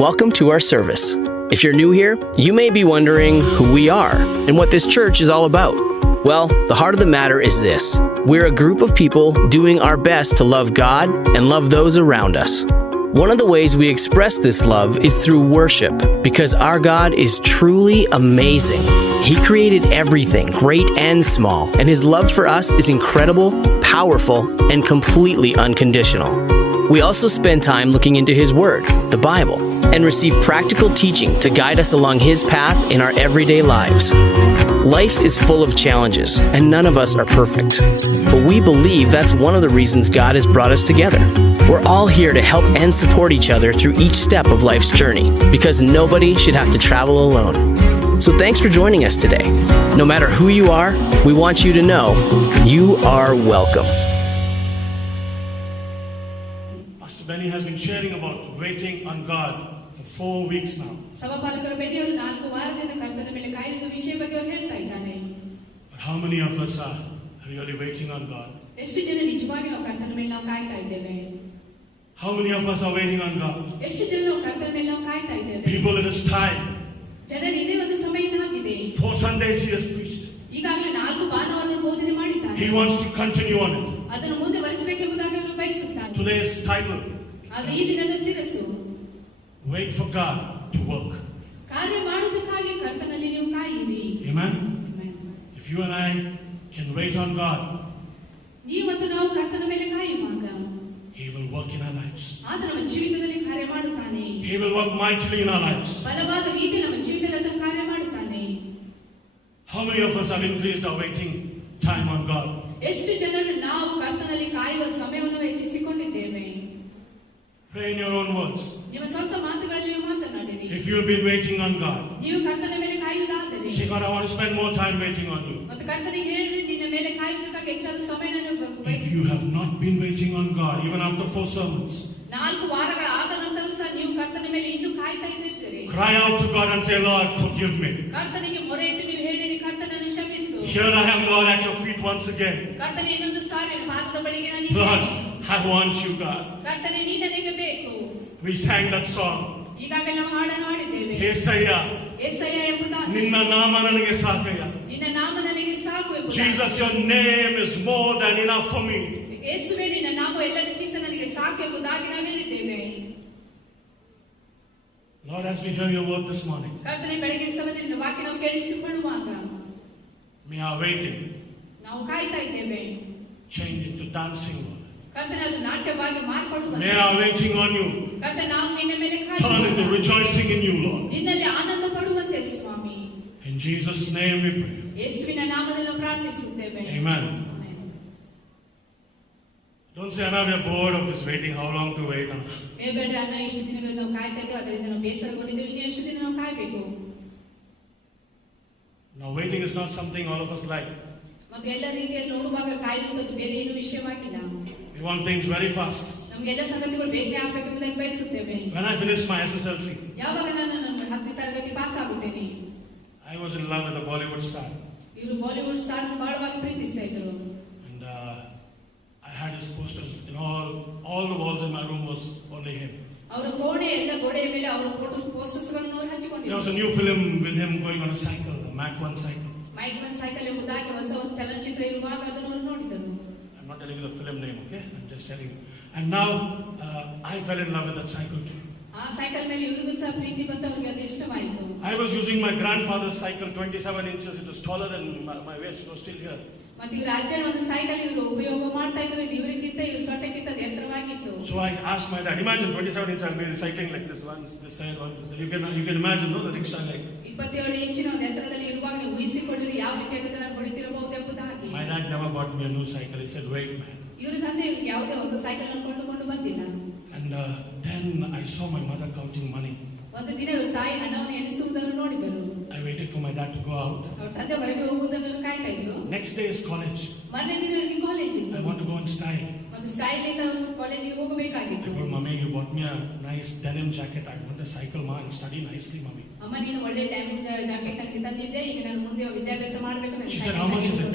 and welcome to our service. If you're new here, you may be wondering who we are and what this church is all about. Well, the heart of the matter is this. We're a group of people doing our best to love God and love those around us. One of the ways we express this love is through worship, because our God is truly amazing. He created everything, great and small, and His love for us is incredible, powerful, and completely unconditional. We also spend time looking into His Word, the Bible, and receive practical teaching to guide us along His path in our everyday lives. Life is full of challenges, and none of us are perfect. But we believe that's one of the reasons God has brought us together. We're all here to help and support each other through each step of life's journey, because nobody should have to travel alone. So thanks for joining us today. No matter who you are, we want you to know you are welcome. Pastor Benny has been sharing about waiting on God for 4 weeks now. But how many of us are really waiting on God? How many of us are waiting on God? People, it is time. 4 Sundays He has preached. He wants to continue on it. Today's title, Wait for God to work. Amen? If you and I can wait on God, He will work in our lives. He will work mightily in our lives. How many of us have increased our waiting time on God? Pray in your own words. If you've been waiting on God, say, God, I want to spend more time waiting on you. If you have not been waiting on God, even after 4 sermons, cry out to God and say, Lord, forgive me. Here I am, Lord, at your feet once again. Lord, I want you, God. We sang that song. Jesus, your name is more than enough for me. Lord, as we hear your word this morning, may our waiting change into dancing, Lord. May our waiting on you turn into rejoicing in you, Lord. In Jesus' name we pray. Amen. Don't say, Anna, we are bored of this waiting. How long to wait, Anna? Now, waiting is not something all of us like. We want things very fast. When I finished my SSLC, I was in love with a Bollywood star. And I had his posters in all the walls in my room was only him. There was a new film with him going on a cycle, a Mach 1 cycle. I'm not telling you the film name, okay? I'm just telling you. And now I fell in love with that cycle too. I was using my grandfather's cycle, 27 inches. It was taller than my waist. It was still here. So I asked my dad, imagine 27 inches, I'll be cycling like this, one this side, one this side. You can imagine, no, the rickshaw like this. My dad never bought me a new cycle. He said, wait, man. And then I saw my mother counting money. I waited for my dad to go out. Next day is college. I want to go in style. I told Mommy, you bought me a nice denim jacket. I want to cycle, Ma, and study nicely, Mommy. She said, how much is it?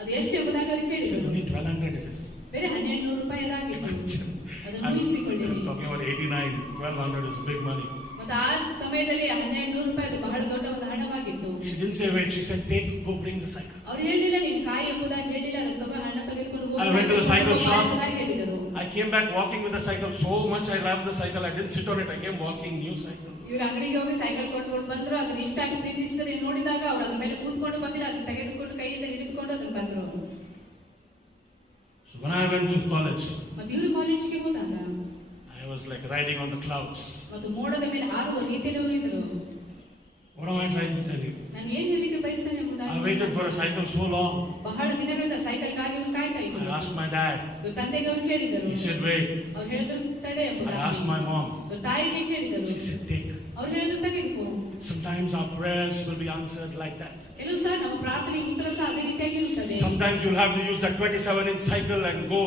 I said, only 1,200 it is. ಅದನ್ನು I'm ಊಹಿಸಿಕೊಳ್ಳಿರಿ. talking about 89, 1200 is big money. ಮತ್ತು ಆ ಸಮಯದಲ್ಲಿ 1200 ರೂಪಾಯಿ ಅದು ಬಹಳ ದೊಡ್ಡ ಒಂದು ಹಣವಾಗಿತ್ತು. She didn't say wait, she said take, go bring the cycle. ಅವ್ರು ಹೇಳಿಲ್ಲ ನೀನು ಕಾಯಿ ಎಂಬುದಾಗಿ ಹೇಳಿಲ್ಲ, ಅದನ್ನು ತಗೋ ಹಣ ತೆಗೆದುಕೊಂಡು ಹೋಗು I went to the cycle shop. ಎಂಬುದಾಗಿ ಹೇಳಿದರು. I came back walking with the cycle, so much I loved the cycle, I didn't sit on it, I came walking, new cycle. ಇವರು ಅಂಗಡಿಗೆ ಹೋಗಿ ಸೈಕಲ್ ಕೊಂಡ್ಕೊಂಡು ಬಂದ್ರು, ಅದನ್ನ ಇಷ್ಟ ಆಗಿ ಪ್ರೀತಿಸಿದರೆ ನೋಡಿದಾಗ ಅವ್ರು ಅದ್ರ ಮೇಲೆ ಕೂತ್ಕೊಂಡು ಬಂದಿಲ್ಲ, ಅದನ್ನ ತೆಗೆದುಕೊಂಡು ಕೈಯಿಂದ ಹಿಡಿದುಕೊಂಡು ಅದನ್ನ ಬಂದ್ರು. So when I went to college, ಮತ್ತು ಇವರು ಕಾಲೇಜಿಗೆ ಹೋದಾಗ I was like riding on the clouds. ಮತ್ತು ಮೋಡದ ಮೇಲೆ ಹಾರುವ ರೀತಿಯಲ್ಲಿ ಅವರಿದ್ದರು. What am I trying to tell you? ನಾನು ಏನ್ ಹೇಳಿಕ್ಕೆ ಬಯಸ್ತೇನೆ ಎಂಬುದಾಗಿ, I waited for a cycle so long. ಬಹಳ ದಿನಗಳಿಂದ ಸೈಕಲ್ಗಾಗಿ ಅವರು ಕಾಯ್ತಾ I ಇದ್ರು. asked my dad. ಇವ್ರ ತಂದೆಗೆ ಅವರು ಹೇಳಿದರು. He said wait. ಅವ್ರು ಹೇಳಿದ್ರು ತಡೆ I ಎಂಬುದಾಗಿ. asked my mom. ಇವ್ರ ತಾಯಿಗೆ ಕೇಳಿದರು. She said take. ಅವ್ರು ಹೇಳಿದ್ರು ತೆಗೆದುಕೋ. Sometimes our prayers will be answered like that. ಕೆಲವು ಸಹ ನಮ್ಮ ಪ್ರಾರ್ಥನೆಗೆ ಉತ್ತರ ಸಹ ಅದೇ ರೀತಿಯಾಗಿ ಇರುತ್ತದೆ. Sometimes you'll have to use that 27-inch cycle and go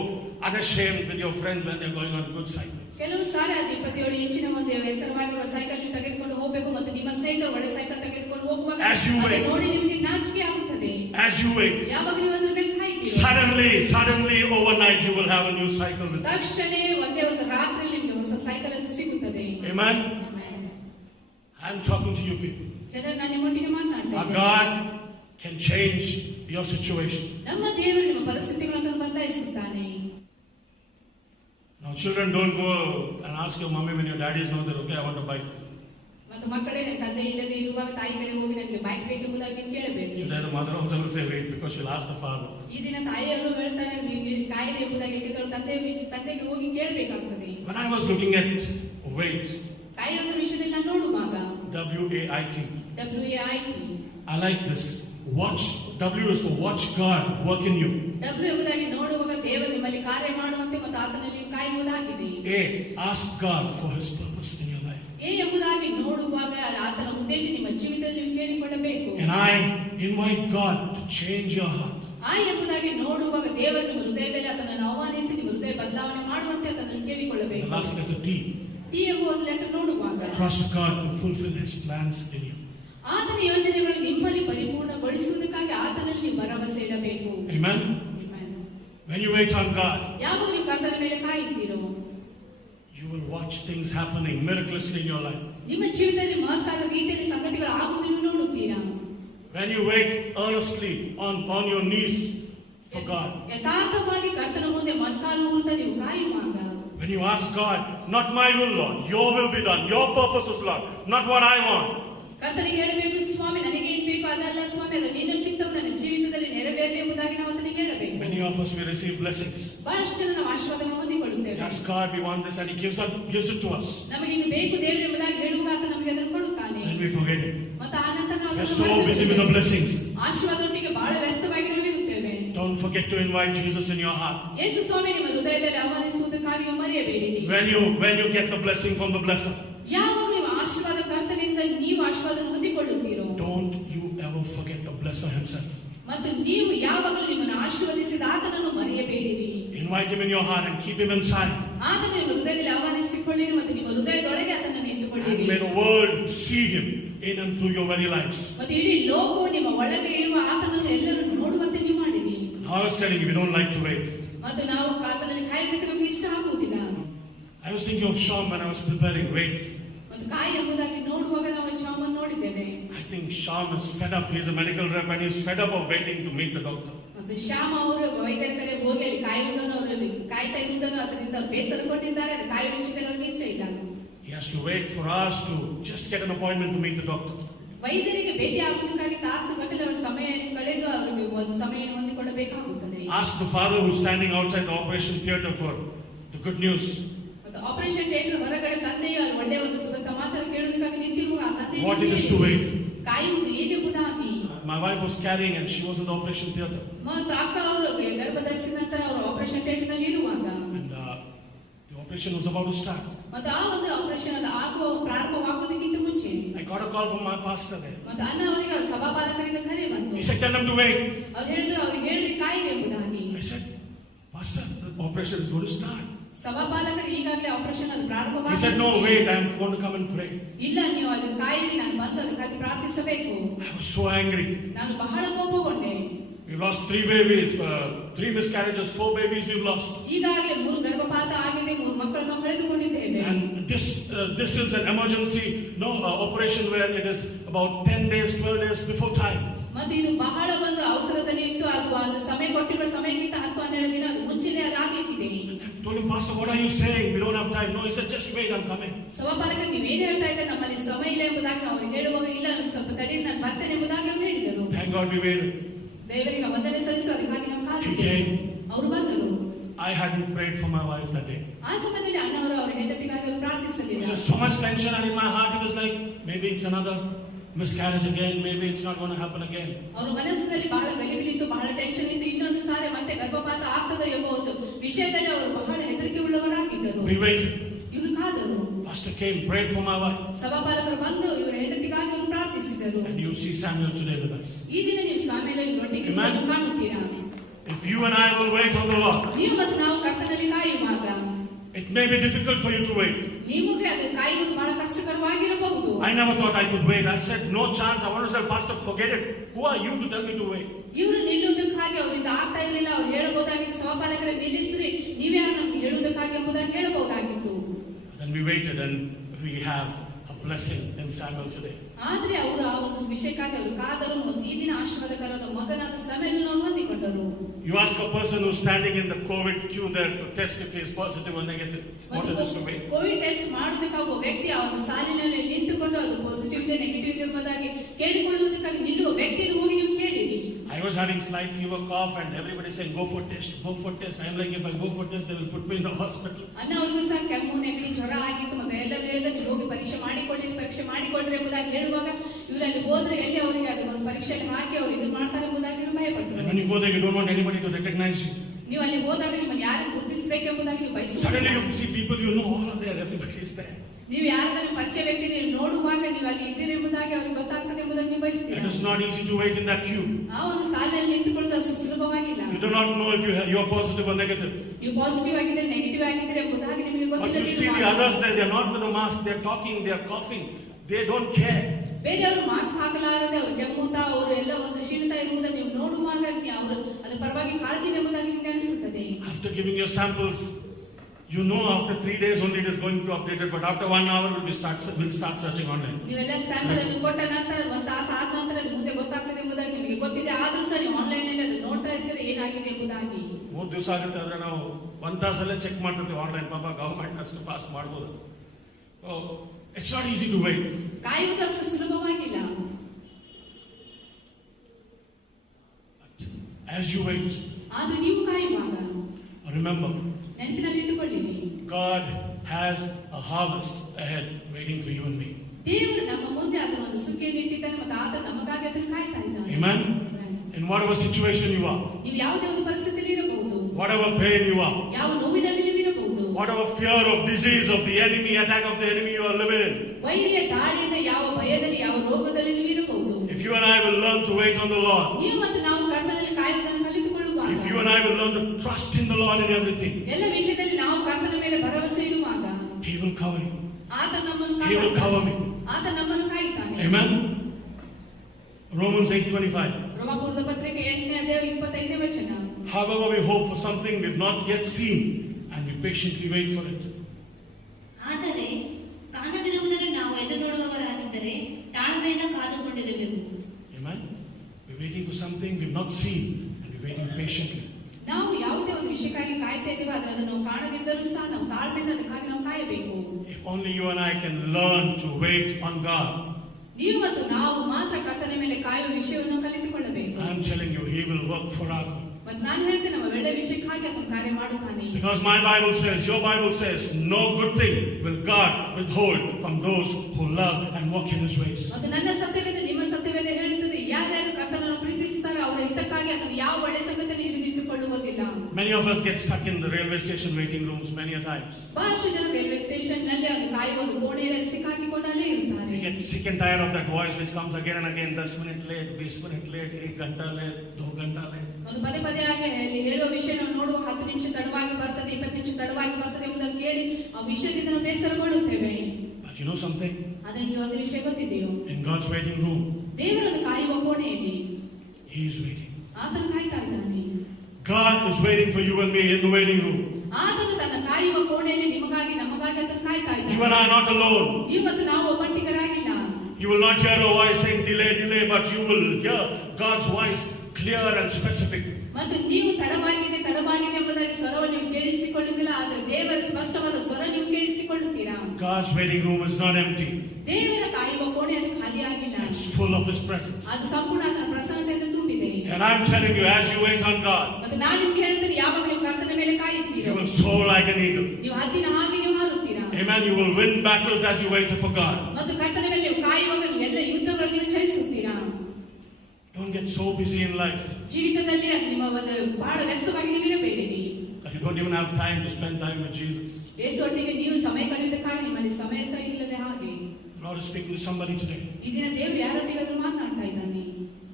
unashamed with your friends when they're going on good cycles. ಕೆಲವು ಸಾರಿ ಅದು 27 ಇಂಚಿನ ಒಂದು ಎತ್ತರವಾಗಿರುವ ಸೈಕಲ್ ನೀವು ತೆಗೆದುಕೊಂಡು ಹೋಗಬೇಕು ಮತ್ತು ನಿಮ್ಮ ಸ್ನೇಹಿತರು ಒಳ್ಳೆ ಸೈಕಲ್ ತೆಗೆದುಕೊಂಡು ಹೋಗುವಾಗ As you wait. ನೋಡಿ ನಿಮಗೆ ನಾಚಿಕೆ ಆಗುತ್ತದೆ. As you wait, ಯಾವಾಗ ನೀವು ಅದ್ರ ಮೇಲೆ ಕಾಯ್ತೀರಿ, suddenly overnight you will have a new cycle with you. ತಕ್ಷಣ ಒಂದೇ ಒಂದು ರಾತ್ರಿಯಲ್ಲಿ ನಿಮಗೆ ಹೊಸ ಸೈಕಲ್ ಅದು ಸಿಗುತ್ತದೆ. Amen. I'm talking to you people. ಜನರು ನಾನು ನಿಮ್ಮೊಟ್ಟಿಗೆ ಮಾತನಾಡ್ತಾ Our ಇದ್ದೇನೆ. God can change your situation. ನಮ್ಮ ದೇವರು ನಿಮ್ಮ ಪರಿಸ್ಥಿತಿಗಳನ್ನು ಬದಲಾಯಿಸುತ್ತಾನೆ. Now children, don't go and ask your mommy when your daddy is not there, okay, I want a bike. ಮತ್ತು ಮಕ್ಕಳೇ ನನ್ನ ತಂದೆ ಇಲ್ಲದೆ ಇರುವಾಗ ತಾಯಿ ಕಡೆ ಹೋಗಿ ನನಗೆ ಬೈಕ್ ಬೇಕೆಂಬುದಾಗಿ ನೀವು ಕೇಳಬೇಕು. Today the mother also will say wait because she'll ask the father. ಈ ದಿನ ತಾಯಿಯವರು ಹೇಳ್ತಾರೆ ನೀವು ಕಾಯಿಲೆ ಎಂಬುದಾಗಿ ತಂದೆಗೆ ಹೋಗಿ ಕೇಳಬೇಕಾಗ್ತದೆ. When I was looking at wait, ಕಾಯಿಯ ವಿಷಯದಲ್ಲಿ ನಾನು ನೋಡುವಾಗ WAIT. WAIT. I like this. Watch. W is for watch God work in you. W ಎಂಬುದಾಗಿ ನೋಡುವಾಗ ದೇವರು ನಿಮ್ಮಲ್ಲಿ ಕಾರ್ಯ ಮಾಡುವಂತೆ ಮತ್ತು ಆತನಲ್ಲಿ ನೀವು ಕಾಯುವುದಾಗಿದೆ. A. Ask God for His purpose in your life. A ಎಂಬುದಾಗಿ ನೋಡುವಾಗ ಆತನ ಉದ್ದೇಶ ನಿಮ್ಮ ಜೀವಿತದಲ್ಲಿ ನೀವು ಕೇಳಿಕೊಳ್ಳಬೇಕು. And I invite God to change your heart. ಆ ಎಂಬುದಾಗಿ ನೋಡುವಾಗ ದೇವರು ನಿಮ್ಮ ಹೃದಯದಲ್ಲಿ ಆತನನ್ನು ಆಹ್ವಾನಿಸಿ ನಿಮ್ಮ ಹೃದಯ ಬದಲಾವಣೆ ಮಾಡುವಂತೆ ಆತನಲ್ಲಿ ಕೇಳಿಕೊಳ್ಳಬೇಕು. The last letter T. T ಎಂಬ ಒಂದು ಲೆಟರ್ ನೋಡುವಾಗ Trust God to fulfill His plans in you. ಆತನ ಯೋಜನೆಗಳು ನಿಮ್ಮಲ್ಲಿ ಪರಿಪೂರ್ಣಗೊಳಿಸುವುದಕ್ಕಾಗಿ ಆತನಲ್ಲಿ ನೀವು ಭರವಸೆ ಇಡಬೇಕು. Amen. When you wait on God, ಯಾವಾಗ ನೀವು ಕರ್ತನ ಮೇಲೆ ಕಾಯುತ್ತೀರೋ you will watch things happening miraculously in your life. ನಿಮ್ಮ ಜೀವಿತದಲ್ಲಿ ಮಹತ್ಕಾರದ ರೀತಿಯಲ್ಲಿ ಸಂಗತಿಗಳು ಆಗುವುದನ್ನು ನೋಡುತ್ತೀರಾ. When you wait earnestly on your knees for God. ಯಥಾರ್ಥವಾಗಿ ಕರ್ತನ ಮುಂದೆ ಮೊಣಕಾಲು ಊರುತ್ತಾ ನೀವು ಕಾಯುವಾಗ, When you ask God, not my will, Lord, your will be done, your purposes, Lord, not what I want. ಕರ್ತನಿಗೆ ಹೇಳಬೇಕು, ಸ್ವಾಮಿ ನನಗೆ ಏನ್ ಬೇಕು ಅದಲ್ಲ ಸ್ವಾಮಿ, ಅದು ನಿನ್ನ ಚಿತ್ತವು ನನ್ನ ಜೀವಿತದಲ್ಲಿ ನೆರವೇರಲಿ ಎಂಬುದಾಗಿ ನಾವು ಆತನಿಗೆ ಹೇಳಬೇಕು. Many of us we receive blessings. ಬಹಳಷ್ಟು ಜನ ನಾವು ಆಶೀರ್ವಾದವನ್ನು ಹೊಂದಿಕೊಳ್ಳುತ್ತೇವೆ. Yes, God, we want this, and He gives it to us. ನಮಗೆ ಇದು ಬೇಕು ದೇವರು ಎಂಬುದಾಗಿ ಹೇಳುವಾಗ ಆತ ನಮಗೆ ಅದನ್ನು ಕೊಡುತ್ತಾನೆ. And we forget it. ಮತ್ತು ಆನಂತರ ನಾವು We are so busy with the blessings. ಆಶೀರ್ವಾದದೊಟ್ಟಿಗೆ ಬಹಳ ವ್ಯಸ್ತವಾಗಿ ನಾವಿರುತ್ತೇವೆ. Don't forget to invite Jesus in your heart. ಯೇಸು ಸ್ವಾಮಿ ನಿಮ್ಮ ಹೃದಯದಲ್ಲಿ ಆಹ್ವಾನಿಸುವುದಕ್ಕಾಗಿ ನೀವು ಮರೆಯಬೇಡಿರಿ. When you get the blessing from the blesser, ಯಾವಾಗ ನೀವು ಆಶೀರ್ವಾದ ಕರ್ತನಿಂದ ನೀವು ಆಶೀರ್ವಾದ ಹೊಂದಿಕೊಳ್ಳುತ್ತೀರೋ, don't you ever forget the blesser himself. ಮತ್ತು ನೀವು ಯಾವಾಗಲೂ ನಿಮ್ಮನ್ನು ಆಶೀರ್ವದಿಸಿದ ಆತನನ್ನು ಮರೆಯಬೇಡಿರಿ. Invite him in your heart and keep him inside. ಆತನ ನಿಮ್ಮ ಹೃದಯದಲ್ಲಿ ಆಹ್ವಾನಿಸಿಕೊಳ್ಳಿರಿ ಮತ್ತು ನಿಮ್ಮ ಹೃದಯದೊಳಗೆ ಆತನನ್ನು ಇಟ್ಟುಕೊಳ್ಳಿರಿ. And may the world see him in and through your very lives. ಮತ್ತು ಇಡೀ ಲೋಕವು ನಿಮ್ಮ ಒಳಗೆ ಇರುವ ಆತನನ್ನು ಎಲ್ಲರೂ ನೋಡುವಂತೆ ನೀವು ಮಾಡಿರಿ. I was telling you, we don't like to wait. ಮತ್ತು ನಾವು ಆತನಲ್ಲಿ ಕಾಯುವುದಕ್ಕೆ ನಮಗೆ ಇಷ್ಟ ಆಗುವುದಿಲ್ಲ. I was thinking of Sham when I was preparing. Wait. ಮತ್ತು ಕಾಯಿ ಎಂಬುದಾಗಿ ನೋಡುವಾಗ ನಾವು ಶ್ಯಾಮನ್ನು ನೋಡಿದ್ದೇವೆ. I think Sham is fed up. He's a medical rep and he's fed up of waiting to meet the doctor. ಮತ್ತು ಶ್ಯಾಮ ಅವರು ವೈದ್ಯರ ಕಡೆ ಹೋಗಿ ಅಲ್ಲಿ ಕಾಯುವುದನ್ನು ಅವರಲ್ಲಿ ಕಾಯ್ತಾ ಇರುವುದನ್ನು ಅದರಿಂದ ಬೇಸರಗೊಂಡಿದ್ದಾರೆ. ಅದು ಕಾಯುವ ವಿಷಯದಲ್ಲಿ ಅವರಿಗೆ ಇಷ್ಟ ಇಲ್ಲ. He has to wait for us to just get an appointment to meet the doctor. ವೈದ್ಯರಿಗೆ ಭೇಟಿ ಆಗುವುದಕ್ಕಾಗಿ ತಾಸುಗಟ್ಟಲೆ ಅವರ ಸಮಯ ಕಳೆದು ಅವರಿಗೆ ಒಂದು ಸಮಯ ಹೊಂದಿಕೊಳ್ಳಬೇಕಾಗುತ್ತದೆ. Ask the father who's standing outside the operation theater for the good news. ಮತ್ತು ಆಪರೇಷನ್ ಥಿಯೇಟರ್ ಹೊರಗಡೆ ತಂದೆಯು ಒಳ್ಳೆಯ ಒಂದು ಶುಭ ಸಮಾಚಾರ ಕೇಳುವುದಕ್ಕಾಗಿ ನಿಂತಿರುವ ಆ ತಂದೆಯ What it is to wait. ಕಾಯುವುದು ಏನೆಂಬುದಾಗಿ. My wife was carrying and she was in the operation theater. ಮತ್ತು ಅಕ್ಕ ಅವರು ಗರ್ಭ ಧರಿಸಿದ ನಂತರ ಅವರು ಆಪರೇಷನ್ ಥಿಯೇಟರ್ ನಲ್ಲಿ ಇರುವಾಗ And the operation was about to start. ಮತ್ತು ಆ ಒಂದು ಆಪರೇಷನ್ ಆಗುವ ಪ್ರಾರಂಭವಾಗುವುದಕ್ಕಿಂತ ಮುಂಚೆ I got a call from my pastor there. ಮತ್ತು ಅಣ್ಣ ಅವರಿಗೆ ಅವ್ರ ಸಭಾಪಾಲಕರಿಂದ ಕರೆ ಬಂತು. He said, tell them to wait. ಅವ್ರು ಹೇಳಿದ್ರು ಅವ್ರಿಗೆ ಹೇಳ್ರಿ ಕಾಯಿರಿ ಎಂಬುದಾಗಿ. I said, Pastor, the operation is going to start. ಸಭಾಪಾಲಕರು ಈಗಾಗಲೇ ಆಪರೇಷನ್ ಅದು He ಪ್ರಾರಂಭವಾಗಿದೆ. said, no, wait, I'm going to come and pray. ಇಲ್ಲ ನೀವು ಅದನ್ನು ಕಾಯಿರಿ, ನಾನು ಬಂದು ಅದಕ್ಕಾಗಿ ಪ್ರಾರ್ಥಿಸಬೇಕು. I was so angry. ನಾನು ಬಹಳ ಕೋಪಗೊಂಡೆ. We've lost 3 babies, 3 miscarriages, 4 babies we've lost. ಈಗಾಗಲೇ 3 ಗರ್ಭಪಾತ ಆಗಿದೆ, 3 ಮಕ್ಕಳನ್ನು ಕಳೆದುಕೊಂಡಿದ್ದೇವೆ. And this is an emergency operation where it is about 10 days, 12 days before time. ಮತ್ತು ಇದು ಬಹಳ ಒಂದು ಅವಸರದಲ್ಲಿ ಇತ್ತು. ಅದು ಸಮಯ ಕೊಟ್ಟಿರುವ ಸಮಯಕ್ಕಿಂತ 10-12 ದಿನ ಮುಂಚೆನೇ ಅದು ಆಗ್ಲಿಕ್ಕಿದೆ. I told him, Pastor, what are you saying? We don't have time. No, he said, just wait, I'm coming. ಸಭಾಪಾಲಕ ನೀವೇನು ಹೇಳ್ತಾ ಇದ್ದಾರೆ, ನಮ್ಮಲ್ಲಿ ಸಮಯ ಇಲ್ಲ ಎಂಬುದಾಗಿ ನಾವು ಹೇಳುವಾಗ, ಇಲ್ಲ ಸ್ವಲ್ಪ ತಡಿ, ನಾನು ಬರ್ತೇನೆ ಎಂಬುದಾಗಿ ಅವರು ಹೇಳಿದರು. Thank God we waited. ದೇವರಿಗೆ ವಂದನೆ ಸಲ್ಲಿಸುವ ಅದಕ್ಕಾಗಿ ನಾವು He ಕಾದಿದ್ದೇವೆ. came. ಅವರು ಬಂದರು. I hadn't prayed for my wife that day. ಆ ಸಮಯದಲ್ಲಿ ಅಣ್ಣವರು ಅವರ ಹೆಂಡತಿಗಾಗಿ ಅವರು ಪ್ರಾರ್ಥಿಸಲಿಲ್ಲ. There was so much tension, and in my heart it was like, maybe it's another miscarriage again, maybe it's not going to happen again. ಅವರ ಮನಸ್ಸಿನಲ್ಲಿ ಬಹಳ ಗಲಿಬಿಲಿತ್ತು, ಬಹಳ tension ಇತ್ತು. ಇನ್ನೊಂದು ಸಾರಿ ಮತ್ತೆ ಗರ್ಭಪಾತ ಆಗ್ತದೋ ಎಂಬ ಒಂದು ವಿಷಯದಲ್ಲಿ ಅವರು ಬಹಳ ಹೆದರಿಕೆ ಉಳ್ಳವರಾಗಿದ್ದರು. We waited. ಇವರು ಕಾದರು. Pastor came, prayed for my wife. ಸಭಾಪಾಲಕರು ಬಂದು ಇವರ ಹೆಂಡತಿಗಾಗಿ ಅವರು ಪ್ರಾರ್ಥಿಸಿದರು. And you see Samuel today with us. ಈ ದಿನ ನೀವು ಸಾಮೇಲನ ಒಟ್ಟಿಗೆ ಇರುವುದನ್ನು ಕಾಣುತ್ತೀರಾ? If you and I will wait on the Lord, ನೀವು ಮತ್ತು ನಾವು ಕರ್ತನಲ್ಲಿ ಕಾಯುವಾಗ it may be difficult for you to wait. ನಿಮಗೆ ಅದು ಕಾಯುವುದು ಬಹಳ ಕಷ್ಟಕರವಾಗಿರಬಹುದು. I never thought I could wait. I said, no chance. I want to say, Pastor, forget it. Who are you to tell me to wait? ಇವರು ನಿಲ್ಲುವುದಕ್ಕಾಗಿ ಅವರಿಂದ ಆಗ್ತಾ ಇರಲಿಲ್ಲ. ಅವ್ರು ಹೇಳಬಹುದಾಗಿತ್ತು, ಸಭಾಪಾಲಕರ ನಿಲ್ಲಿಸ್ರಿ, ನೀವ್ಯಾರು ನಮ್ಗೆ ಹೇಳುವುದಕ್ಕಾಗಿ ಎಂಬುದಾಗಿ ಹೇಳಬಹುದಾಗಿತ್ತು. Then we waited, and we have a blessing in Samuel today. ಆದ್ರೆ ಅವರು ಆ ಒಂದು ವಿಷಯಕ್ಕಾಗಿ ಅವರು ಕಾದರು ಮತ್ತು ಈ ದಿನ ಆಶೀರ್ವಾದಕರಾದ ಮಗನಾದ ಸಮಯವನ್ನು ಹೊಂದಿಕೊಂಡರು. You ask a person who's standing in the COVID queue there to test if he is positive or negative. What is this to wait? Covid test ಮಾಡುವುದಕ್ಕೆ ಒಬ್ಬ ವ್ಯಕ್ತಿ ಆ ಒಂದು ಸಾಲಿನಲ್ಲಿ ನಿಂತುಕೊಂಡು ಅದು ಪಾಸಿಟಿವ್ ಇದೆ ನೆಗೆಟಿವ್ ಇದೆ ಎಂಬುದಾಗಿ ಕೇಳಿಕೊಳ್ಳುವುದಕ್ಕಾಗಿ ನಿಲ್ಲುವ ವ್ಯಕ್ತಿಯನ್ನು ಹೋಗಿ ನೀವು ಕೇಳಿರಿ. I was having slight fever, cough, and everybody saying, go for test, go for test. I'm like, if I go for test, they will put me in the hospital. ಅನ್ನ ಅವ್ರಿಗೂ ಸಹ ಕೆಮ್ಮು ನೆಗಡಿ ಜ್ವರ ಆಗಿತ್ತು ಮತ್ತು ಎಲ್ಲರೂ ಹೇಳಿದ್ರೆ ನೀವು ಹೋಗಿ ಪರೀಕ್ಷೆ ಮಾಡಿಕೊಳ್ಳ್ರಿ ಎಂಬುದಾಗಿ ಹೇಳುವಾಗ ಇವರಲ್ಲಿ ಹೋದ್ರೆ ಎಲ್ಲಿ ಅವರಿಗೆ ಅದು ಒಂದು ಪರೀಕ್ಷೆಯಲ್ಲಿ ಹಾಕಿ ಅವರು ಇದು ಮಾಡ್ತಾರೆ ಎಂಬುದಾಗಿ ಭಯಪಟ್ಟರು. And when you go there, you don't want anybody to recognize you. ನೀವು ಅಲ್ಲಿ ಹೋದಾಗ ನಿಮ್ಮನ್ನು ಯಾರು ಗುರುತಿಸಬೇಕೆಂಬುದಾಗಿ ನೀವು ಬಯಸುತ್ತೀರಿ. Suddenly you see people you know all are there, everybody is there. ನೀವು ಯಾರನ್ನ ಪರಿಚಯ ವ್ಯಕ್ತಿ ನೀವು ನೋಡುವಾಗ ನೀವು ಅಲ್ಲಿ ಇದ್ದೀರಿ ಎಂಬುದಾಗಿ ಅವ್ರಿಗೆ ಗೊತ್ತಾಗ್ತದೆ ಎಂಬುದಾಗಿ ನೀವು ಬಯಸ್ತೀರಿ. It is not easy to wait in that queue. ಆ ಒಂದು ಸಾಲಿನಲ್ಲಿ ನಿಂತುಕೊಳ್ಳುವುದು ಅಷ್ಟು ಸುಲಭವಾಗಿಲ್ಲ. You do not know if you are positive or negative. ನೀವು ಪಾಸಿಟಿವ್ ಆಗಿದ್ರೆ ನೆಗೆಟಿವ್ ಆಗಿದ್ರೆ ಎಂಬುದಾಗಿ ನಿಮಗೆ But you see the others there, they are not with a mask, they are talking, they are coughing, they don't care. ಬೇರೆಯವರು mask ಹಾಕಲಾರದೆ ಅವರು ಕೆಮ್ಮುತ್ತಾ ಅವರು ಎಲ್ಲ ಒಂದು ಶೀಲತಾ ಇರುವುದನ್ನು ನೀವು ನೋಡುವಾಗ ಅವರು ಅದರ ಪರವಾಗಿ ಕಾಳಜಿ ಎಂಬುದಾಗಿ ನಿಮಗೆ ಅನಿಸುತ್ತದೆ. After giving your samples, you know after 3 days only it is going to update it, but after 1 hour we'll start searching online. ನೀವೆಲ್ಲ ಸ್ಯಾಂಪಲ್ ಅನ್ನು ಕೊಟ್ಟ ನಂತರ ಒಂದು ತಾಸು ಆದ ನಂತರ ಅದು ಮುಂದೆ ಗೊತ್ತಾಗ್ತದೆ ಎಂಬುದಾಗಿ ನಿಮಗೆ ಗೊತ್ತಿದೆ. ಆದ್ರೂ ಸಹ ನೀವು ಆನ್ಲೈನ್ ನಲ್ಲಿ ಅದು ನೋಡ್ತಾ ಇರ್ತೀರಾ ಏನಾಗಿದೆ ಎಂಬುದಾಗಿ. 3 ದಿವಸ ಆಗುತ್ತೆ ಆದ್ರೆ ನಾವು 1 ತಾಸಲ್ಲೇ ಚೆಕ್ ಮಾಡ್ತಿರ್ತೀವಿ ಆನ್ಲೈನ್. ಪಾಪ ಗವರ್ಮೆಂಟ್ ಅಷ್ಟು ಫಾಸ್ಟ್ ಮಾಡ್ಬೋದು. It's not easy to wait. ಕಾಯುವುದು ಅಷ್ಟು ಸುಲಭವಾಗಿಲ್ಲ. As you wait, ಆದ್ರೆ ನೀವು ಕಾಯುವಾಗ remember, ನೆನಪಿನಲ್ಲಿಟ್ಟುಕೊಳ್ಳಿರಿ, God has a harvest ahead waiting for you and me. ದೇವರು ನಮ್ಮ ಮುಂದೆ ಅದರ ಒಂದು ಸುಗ್ಗಿಯನ್ನು ಇಟ್ಟಿದ್ದಾನೆ ಮತ್ತು ಆತ ನಮಗಾಗಿ ಅದನ್ನು ಕಾಯ್ತಾ ಇದ್ದಾನೆ. Amen. In whatever situation you are, ನೀವು ಯಾವುದೇ ಒಂದು ಪರಿಸ್ಥಿತಿಯಲ್ಲಿ ಇರಬಹುದು, whatever pain you are, ಯಾವ ನೋವಿನಲ್ಲಿ ನೀವು ಇರಬಹುದು, whatever fear of disease, of the enemy, attack of the enemy you are living in, ವೈರಿಯ ದಾಳಿಯಿಂದ ಯಾವ ಭಯದಲ್ಲಿ ಯಾವ ರೋಗದಲ್ಲಿ ನೀವು ಇರಬಹುದು. if you and I will learn to wait on the Lord, ನೀವು ಮತ್ತು ನಾವು ಕರ್ತನಲ್ಲಿ ಕಾಯುವುದನ್ನು ಕಲಿತುಕೊಳ್ಳುವಾಗ, if you and I will learn to trust in the Lord in everything, ಎಲ್ಲ ವಿಷಯದಲ್ಲಿ ನಾವು ಕರ್ತನ ಮೇಲೆ ಭರವಸೆ ಇಡುವಾಗ He will cover you. ಆತ ನಮ್ಮನ್ನು He will cover me. ಆತ ನಮ್ಮನ್ನು ಕಾಯುತ್ತಾನೆ. Amen. Romans 8:25. ರೋಮಾಪುರದ ಪತ್ರಿಕೆ 8ನೇ ಅಧ್ಯಾಯ 25ನೇ ವಚನ. However we hope for something we've not yet seen, and we patiently wait for it. ಆದರೆ ಕಾಣದಿರುವುದನ್ನು ನಾವು ಎದುರು ನೋಡುವವರಾಗಿದ್ದರೆ ತಾಳ್ಮೆಯಿಂದ ಕಾದುಕೊಂಡಿರಬೇಕು. Amen. We're waiting for something we've not seen, and we're waiting patiently. ನಾವು ಯಾವುದೇ ಒಂದು ವಿಷಯಕ್ಕಾಗಿ ಕಾಯ್ತಾ ಇದ್ದೇವೆ, ಆದರೆ ಅದನ್ನು ನಾವು ಕಾಣದಿದ್ದರೂ ಸಹ ನಾವು ತಾಳ್ಮೆಯಿಂದ ಅದಕ್ಕಾಗಿ ನಾವು ಕಾಯಬೇಕು. If only you and I can learn to wait on God, ನೀವು ಮತ್ತು ನಾವು ಮಾತ್ರ ಕರ್ತನ ಮೇಲೆ ಕಾಯುವ ವಿಷಯವನ್ನು ಕಲಿತುಕೊಳ್ಳಬೇಕು. I'm telling you, He will work for our good. ಮತ್ತು ನಾನು ಹೇಳ್ತೇನೆ ನಮ್ಮ ಒಳ್ಳೆ ವಿಷಯಕ್ಕಾಗಿ ಅದನ್ನು ಕಾರ್ಯ ಮಾಡುತ್ತಾನೆ. Because my Bible says, your Bible says, no good thing will God withhold from those who love and walk in His ways. ಮತ್ತು ನನ್ನ ಸತ್ಯವೇದ ನಿಮ್ಮ ಸತ್ಯವೇದ ಹೇಳುತ್ತದೆ, ಯಾರ್ಯಾರು ಕರ್ತನನ್ನು ಪ್ರೀತಿಸುತ್ತಾರೆ ಅವರ ಹಿತಕ್ಕಾಗಿ ಅದನ್ನು ಯಾವ ಒಳ್ಳೆ ಸಂಗತಿಯನ್ನು ಹಿಡಿದಿಟ್ಟುಕೊಳ್ಳುವುದಿಲ್ಲ. Many of us get stuck in the railway station waiting rooms many a times. ಬಹಳಷ್ಟು ಜನ ರೈಲ್ವೆ ಸ್ಟೇಷನ್ ನಲ್ಲಿ ಅದು ಕಾಯುವ ಒಂದು ಕೋಣೆಯಲ್ಲಿ ಸಿಕ್ಕಾಕಿಕೊಂಡಲ್ಲೇ ಇರುತ್ತಾರೆ. We get sick and tired of that voice which comes again and again, 10 minutes late, 20 minutes late, 1 Ghanta late, 2 Ghanta late. ಒಂದು ಪದೇ ಪದೇ ಆಗಿ ಹೇಳುವ ವಿಷಯ ನಾವು ನೋಡುವ 10 ನಿಮಿಷ ತಡವಾಗಿ ಬರ್ತದೆ, 20 ನಿಮಿಷ ತಡವಾಗಿ ಬರ್ತದೆ ಎಂಬುದನ್ನು ಕೇಳಿ ಆ ವಿಷಯದಿಂದ ನಾವು ಬೇಸರಗೊಳ್ಳುತ್ತೇವೆ. But you know something? ಆದರೆ ನಿಮಗೆ ಒಂದು ವಿಷಯ ಗೊತ್ತಿದೆಯೋ? In God's waiting room, ದೇವರನ್ನು ಕಾಯುವ ಕೋಣೆಯಲ್ಲಿ He is waiting. ಆತನು ಕಾಯ್ತಾ is waiting for you and me in the waiting room. ಆತನು ತನ್ನ ಕಾಯುವ ಕೋಣೆಯಲ್ಲಿ ನಿಮಗಾಗಿ ನಮಗಾಗಿ ಆತನು ಕಾಯ್ತಾ You ಇದ್ದಾನೆ. and I are not alone. ನೀವು ಮತ್ತು ನಾವು ಒಬ್ಬಂಟಿಗರಾಗಿಲ್ಲ. You will not hear a voice saying delay, delay, but you will hear God's voice clear and specific. ಮತ್ತು ನೀವು ತಡವಾಗಿದೆ ಎಂಬುದಾಗಿ ಸ್ವರವನ್ನು ನೀವು ಕೇಳಿಸಿಕೊಳ್ಳುವುದಿಲ್ಲ, ಆದರೆ ದೇವರ ಸ್ಪಷ್ಟವಾದ ಸ್ವರ ನೀವು ಕೇಳಿಸಿಕೊಳ್ಳುತ್ತೀರಾ. God's waiting room is not empty. ದೇವರ ಕಾಯುವ ಕೋಣೆ ಅದು ಖಾಲಿಯಾಗಿಲ್ಲ. It's full of His presence. ಅದು ಸಂಪೂರ್ಣ ಆತನ ಪ್ರಸನ್ನತೆಯಿಂದ ತುಂಬಿದೆ. And I'm telling you, as you wait on God, ಮತ್ತು ನಾನು ನಿಮ್ಗೆ ಹೇಳ್ತೇನೆ, ಯಾವಾಗ ನೀವು ಕರ್ತನ ಮೇಲೆ ಕಾಯುತ್ತೀರೋ you will soar like an eagle. ನೀವು ಹದ್ದಿನ ಹಾಗೆ ನೀವು ಹಾರುತ್ತೀರಾ. Amen. You will win battles as you wait for God. ಮತ್ತು ಕರ್ತನ ಮೇಲೆ ನೀವು ಕಾಯುವಾಗ ನೀವು ಎಲ್ಲ ಯುದ್ಧಗಳನ್ನು ನೀವು ಜಯಿಸುತ್ತೀರಾ. Don't get so busy in life ಜೀವಿತದಲ್ಲಿ ಅದು ನಿಮ್ಮ ಒಂದು ಬಹಳ ವ್ಯಸ್ತವಾಗಿ ನೀವು ಇರಬೇಡಿರಿ. that you don't even have time to spend time with Jesus. ಯೇಸುವೊಟ್ಟಿಗೆ ನೀವು ಸಮಯ ಕಳೆಯುವುದಕ್ಕಾಗಿ ನಿಮ್ಮಲ್ಲಿ ಸಮಯ ಸಹ ಇಲ್ಲದೆ ಹಾಗೆ. The Lord is speaking to somebody today. ಈ ದಿನ ದೇವರು ಯಾರೊಟ್ಟಿಗಾದ್ರೂ ಮಾತನಾಡ್ತಾ ಇದ್ದಾನೆ.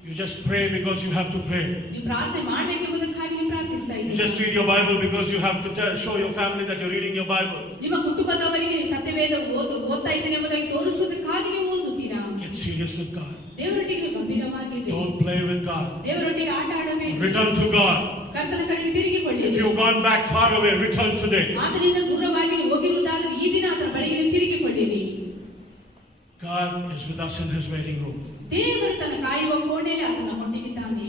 You just pray because you have to pray. ನೀವು ಪ್ರಾರ್ಥನೆ ಮಾಡಬೇಕೆಂಬುದಕ್ಕಾಗಿ ನೀವು ಪ್ರಾರ್ಥಿಸ್ತಾ You ಇದ್ದೀರಿ. just read your Bible because you have to show your family that you're reading your Bible. ನಿಮ್ಮ ಕುಟುಂಬದವರಿಗೆ ನೀವು ಸತ್ಯವೇದ ಓದ್ತಾ ಇದ್ದೇನೆ ಎಂಬುದಾಗಿ ತೋರಿಸುವುದಕ್ಕಾಗಿ ನೀವು ಓದುತ್ತೀರಾ. Get serious with God. ದೇವರೊಟ್ಟಿಗೆ ನೀವು ಗಂಭೀರವಾಗಿರಿ. Don't play with God. ದೇವರೊಟ್ಟಿಗೆ ಆಟ ಆಡಬೇಡಿ. Return to God. ಕರ್ತನ ಕಡೆಗೆ ತಿರುಗಿಕೊಳ್ಳಿ. If you've gone back far away, return today. ಆತನಿಂದ ದೂರವಾಗಿ ನೀವು ಹೋಗಿರುವುದಾದರೆ ಈ ದಿನ ಆತನ ಬಳಿಗೆ ನೀವು ತಿರುಗಿಕೊಳ್ಳಿರಿ. God is with us in His waiting room. ದೇವರು ತನ್ನ ಕಾಯುವ ಕೋಣೆಯಲ್ಲಿ ಆತನ ಒಟ್ಟಿಗಿದ್ದಾನೆ.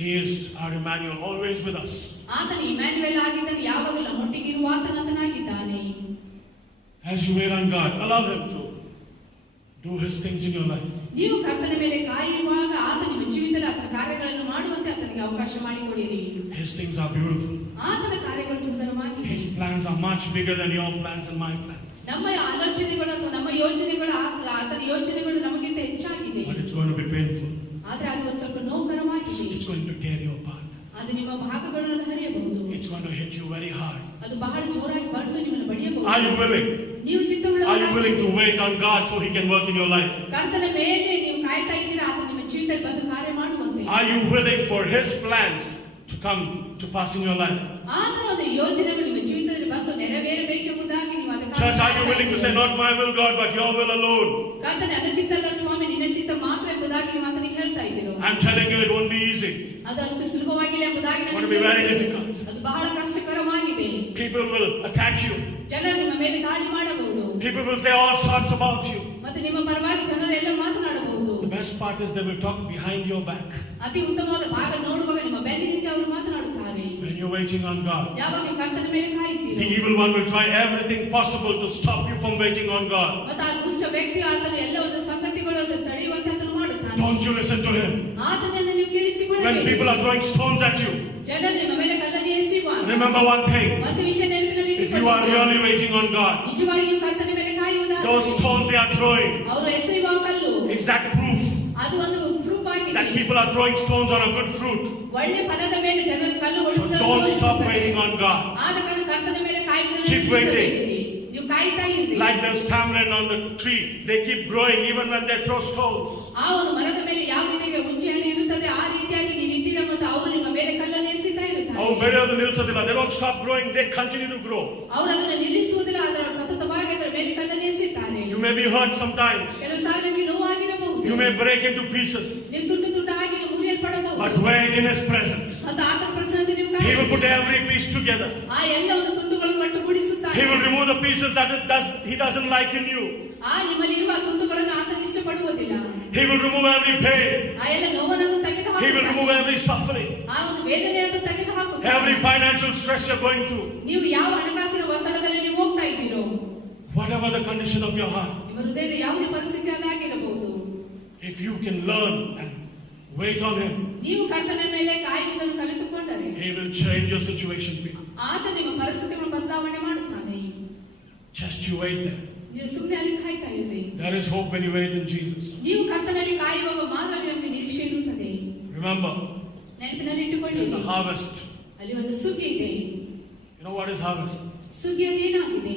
He is our Emmanuel, always with us. ಆತನ ಇಮ್ಯಾನ್ಯುಯಲ್ ಆಗಿದ್ದಾನೆ, ಯಾವಾಗಲೂ ನಮ್ಮೊಟ್ಟಿಗೆ ಇರುವ ಆತನಾಗಿದ್ದಾನೆ. As you wait on God, allow Him to do His things in your life. ನೀವು ಕರ್ತನ ಮೇಲೆ ಕಾಯುವಾಗ ಆತ ನಿಮ್ಮ ಜೀವಿತದಲ್ಲಿ ಆತನ ಕಾರ್ಯಗಳನ್ನು ಮಾಡುವಂತೆ ಆತನಿಗೆ ಅವಕಾಶ ಮಾಡಿಕೊಡಿರಿ. His things are beautiful. ಆತನ ಕಾರ್ಯಗಳು ಸುಂದರವಾಗಿವೆ. His plans are much bigger than your plans and my plans. ನಮ್ಮ ಆಲೋಚನೆಗಳು ಅಥವಾ ನಮ್ಮ ಯೋಜನೆಗಳು ಆತನ ಯೋಜನೆಗಳು ನಮಗಿಂತ ಹೆಚ್ಚಾಗಿದೆ. But it's going to be painful. ಆದ್ರೆ ಅದು ಒಂದು ಸ್ವಲ್ಪ ನೋವುಕರವಾಗಿದೆ. It's going to tear you apart. ಅದು ನಿಮ್ಮ ಭಾಗಗಳನ್ನು ಹರಿಯಬಹುದು. It's going to hit you very hard. ಅದು ಬಹಳ ಜೋರಾಗಿ ಬಂದು ನಿಮ್ಮನ್ನು ಬಡಿಯಬಹುದು. Are you willing? ನೀವು Are you willing to wait on God so He can work in your life? ಕರ್ತನ ಮೇಲೆ ನೀವು ಕಾಯ್ತಾ ಇದ್ದೀರಾ, ಆತ ನಿಮ್ಮ ಜೀವಿತದಲ್ಲಿ ಬಂದು ಕಾರ್ಯ ಮಾಡುವಂತೆ. Are you willing for His plans to come to pass in your life? ಆತನ ಒಂದು ಯೋಜನೆಗಳು ನಿಮ್ಮ ಜೀವಿತದಲ್ಲಿ ಬಂದು ನೆರವೇರಬೇಕೆಂಬುದಾಗಿ ನೀವು ಅದಕ್ಕೆ Church, are you willing to say, not my will, God, but your will alone? ಕರ್ತನ ನನ್ನ ಚಿತ್ತ ಅಲ್ಲ ಸ್ವಾಮಿ, ನಿನ್ನ ಚಿತ್ತ ಮಾತ್ರ ಎಂಬುದಾಗಿ ನೀವು ಆತನಿಗೆ ಹೇಳ್ತಾ ಇದ್ದೀರೋ. I'm telling you, it won't be easy. ಅದು ಅಷ್ಟು ಸುಲಭವಾಗಿಲ್ಲ ಎಂಬುದಾಗಿ It's going to be very difficult. ಅದು ಬಹಳ ಕಷ್ಟಕರವಾಗಿದೆ. People will attack you. ಜನರು ನಿಮ್ಮ ಮೇಲೆ ದಾಳಿ ಮಾಡಬಹುದು. People will say all sorts about you. ಮತ್ತು ನಿಮ್ಮ ಪರವಾಗಿ ಜನರೆಲ್ಲ ಮಾತನಾಡಬಹುದು. The best part is they will talk behind your back. ಅತಿ ಉತ್ತಮವಾದ ಭಾಗ ನೋಡುವಾಗ ನಿಮ್ಮ ಬೆನ್ನಿನಿಂದ ಅವರು ಮಾತನಾಡುತ್ತಾರೆ. When you're waiting on God, ಯಾವಾಗ ನೀವು ಕರ್ತನ ಮೇಲೆ ಕಾಯುತ್ತೀರಿ, the evil one will try everything possible to stop you from waiting on God. ಮತ್ತು ಆ ದುಷ್ಟ ವ್ಯಕ್ತಿ ಆತನ ಎಲ್ಲ ಒಂದು ಸಂಗತಿಗಳು ತಡೆಯುವಂತೆ ಆತನು ಮಾಡುತ್ತಾನೆ. Don't you listen to him. ಆತನನ್ನು ನೀವು When ಕೇಳಿಸಿಕೊಳ್ಳಬೇಕು. people are throwing stones at you, ಜನರು ನಿಮ್ಮ ಮೇಲೆ ಕಲ್ಲನ್ನು ಎಸೆಯುವಾಗ remember one thing. ಒಂದು ವಿಷಯ ನೆನಪಿನಲ್ಲಿ If you are really waiting on God, ನಿಜವಾಗಿ ನೀವು ಕರ್ತನ ಮೇಲೆ ಕಾಯುವುದಾದರೆ those stones they are throwing ಅವರು ಎಸೆಯುವ ಕಲ್ಲು is that proof ಅದು ಒಂದು ಪ್ರೂಫ್ ಆಗಿದೆ. that people are throwing stones on a good fruit. ಒಳ್ಳೆ ಫಲದ ಮೇಲೆ ಜನರು ಕಲ್ಲು So ಹೊಡೆಯುವುದನ್ನು don't stop ತೋರಿಸುತ್ತದೆ. waiting on God. ಆದ ಕಾರಣ ಕರ್ತನ ಮೇಲೆ ಕಾಯುವುದನ್ನು Keep waiting. ನಿಲ್ಲಿಸಬೇಡಿರಿ. ನೀವು ಕಾಯ್ತಾ ಇರಿ. Like those tamarind on the tree, they keep growing even when they throw stones. ಆ ಒಂದು ಮರದ ಮೇಲೆ ಯಾವ ರೀತಿಯಾಗಿ ಹುಂಚೆ ಹಣ್ಣು ಇರುತ್ತದೆ ಆ ರೀತಿಯಾಗಿ ನೀವು ಇದ್ದೀರಾ ಮತ್ತು ಅವರು ನಿಮ್ಮ ಮೇಲೆ ಕಲ್ಲನ್ನು ಎಸೆತಾ ಇರುತ್ತಾರೆ. Oh, ಬೆಳೆಯೋದು ನಿಲ್ಲಿಸೋದಿಲ್ಲ. They don't stop growing. They continue to grow. ಅವರು ಅದನ್ನು ನಿಲ್ಲಿಸುವುದಿಲ್ಲ, ಆದರೆ ಅವರು ಸತತವಾಗಿ ಅದರ ಮೇಲೆ ಕಲ್ಲನ್ನು ಎಸೆಯುತ್ತಾರೆ. You may be hurt sometimes. ಕೆಲವು ಸಾರಿ ನಿಮಗೆ ನೋವಾಗಿರಬಹುದು. You may break into pieces. ನೀವು ತುಂಡಾಗಿ ನೀವು ಮುರಿಯಲ್ಪಡಬಹುದು. But wait in His presence. ಮತ್ತು ಆತನ ಪ್ರಸನ್ನತೆ ನೀವು He will put ಕಾಯುತ್ತೀರಿ. every piece together. ಆ ಎಲ್ಲ ಒಂದು ತುಂಡುಗಳನ್ನು ಒಟ್ಟುಗೂಡಿಸುತ್ತಾನೆ. He will remove the pieces that He doesn't like in you. ಆ ನಿಮ್ಮಲ್ಲಿ ಇರುವ ತುಂಡುಗಳನ್ನು ಆತನ ಇಷ್ಟಪಡುವುದಿಲ್ಲ. He will remove every pain. ಆ ಎಲ್ಲ ನೋವನ್ನು ತೆಗೆದು He will ಹಾಕುತ್ತಾನೆ. remove every suffering. ಆ ಒಂದು ವೇದನೆಯನ್ನು ತೆಗೆದು ಹಾಕುತ್ತಾನೆ. Every financial stress you're going through. ನೀವು ಯಾವ ಹಣಕಾಸಿನ ಒತ್ತಡದಲ್ಲಿ ನೀವು ಹೋಗ್ತಾ ಇದ್ದೀರೋ, Whatever the condition of your heart. ನಿಮ್ಮ ಹೃದಯದ ಯಾವುದೇ ಪರಿಸ್ಥಿತಿ ಅದಾಗಿರಬಹುದು, If you can learn and wait on Him, ನೀವು ಕರ್ತನ ಮೇಲೆ ಕಾಯುವುದನ್ನು ಕಲಿತುಕೊಂಡರೆ He will change your situation. ಆತ ನಿಮ್ಮ ಪರಿಸ್ಥಿತಿಗಳನ್ನು ಬದಲಾವಣೆ ಮಾಡುತ್ತಾನೆ. Just you wait there. ನೀವು ಸುಮ್ಮನೆ ಅಲ್ಲಿ ಕಾಯ್ತಾ ಇರ್ರಿ. There is hope when you wait in Jesus. ನೀವು ಕರ್ತನಲ್ಲಿ ಕಾಯುವಾಗ ಮಾತ್ರ ಅಲ್ಲಿ ನಮಗೆ ನಿರೀಕ್ಷೆ ಇರುತ್ತದೆ. Remember, ನೆನಪಿನಲ್ಲಿ ಇಟ್ಟುಕೊಳ್ಳಿ, there's a harvest. ಅಲ್ಲಿ ಒಂದು ಸುಗ್ಗಿ ಇದೆ. You know what is harvest? ಸುಗ್ಗಿ ಅದು ಏನಾಗಿದೆ?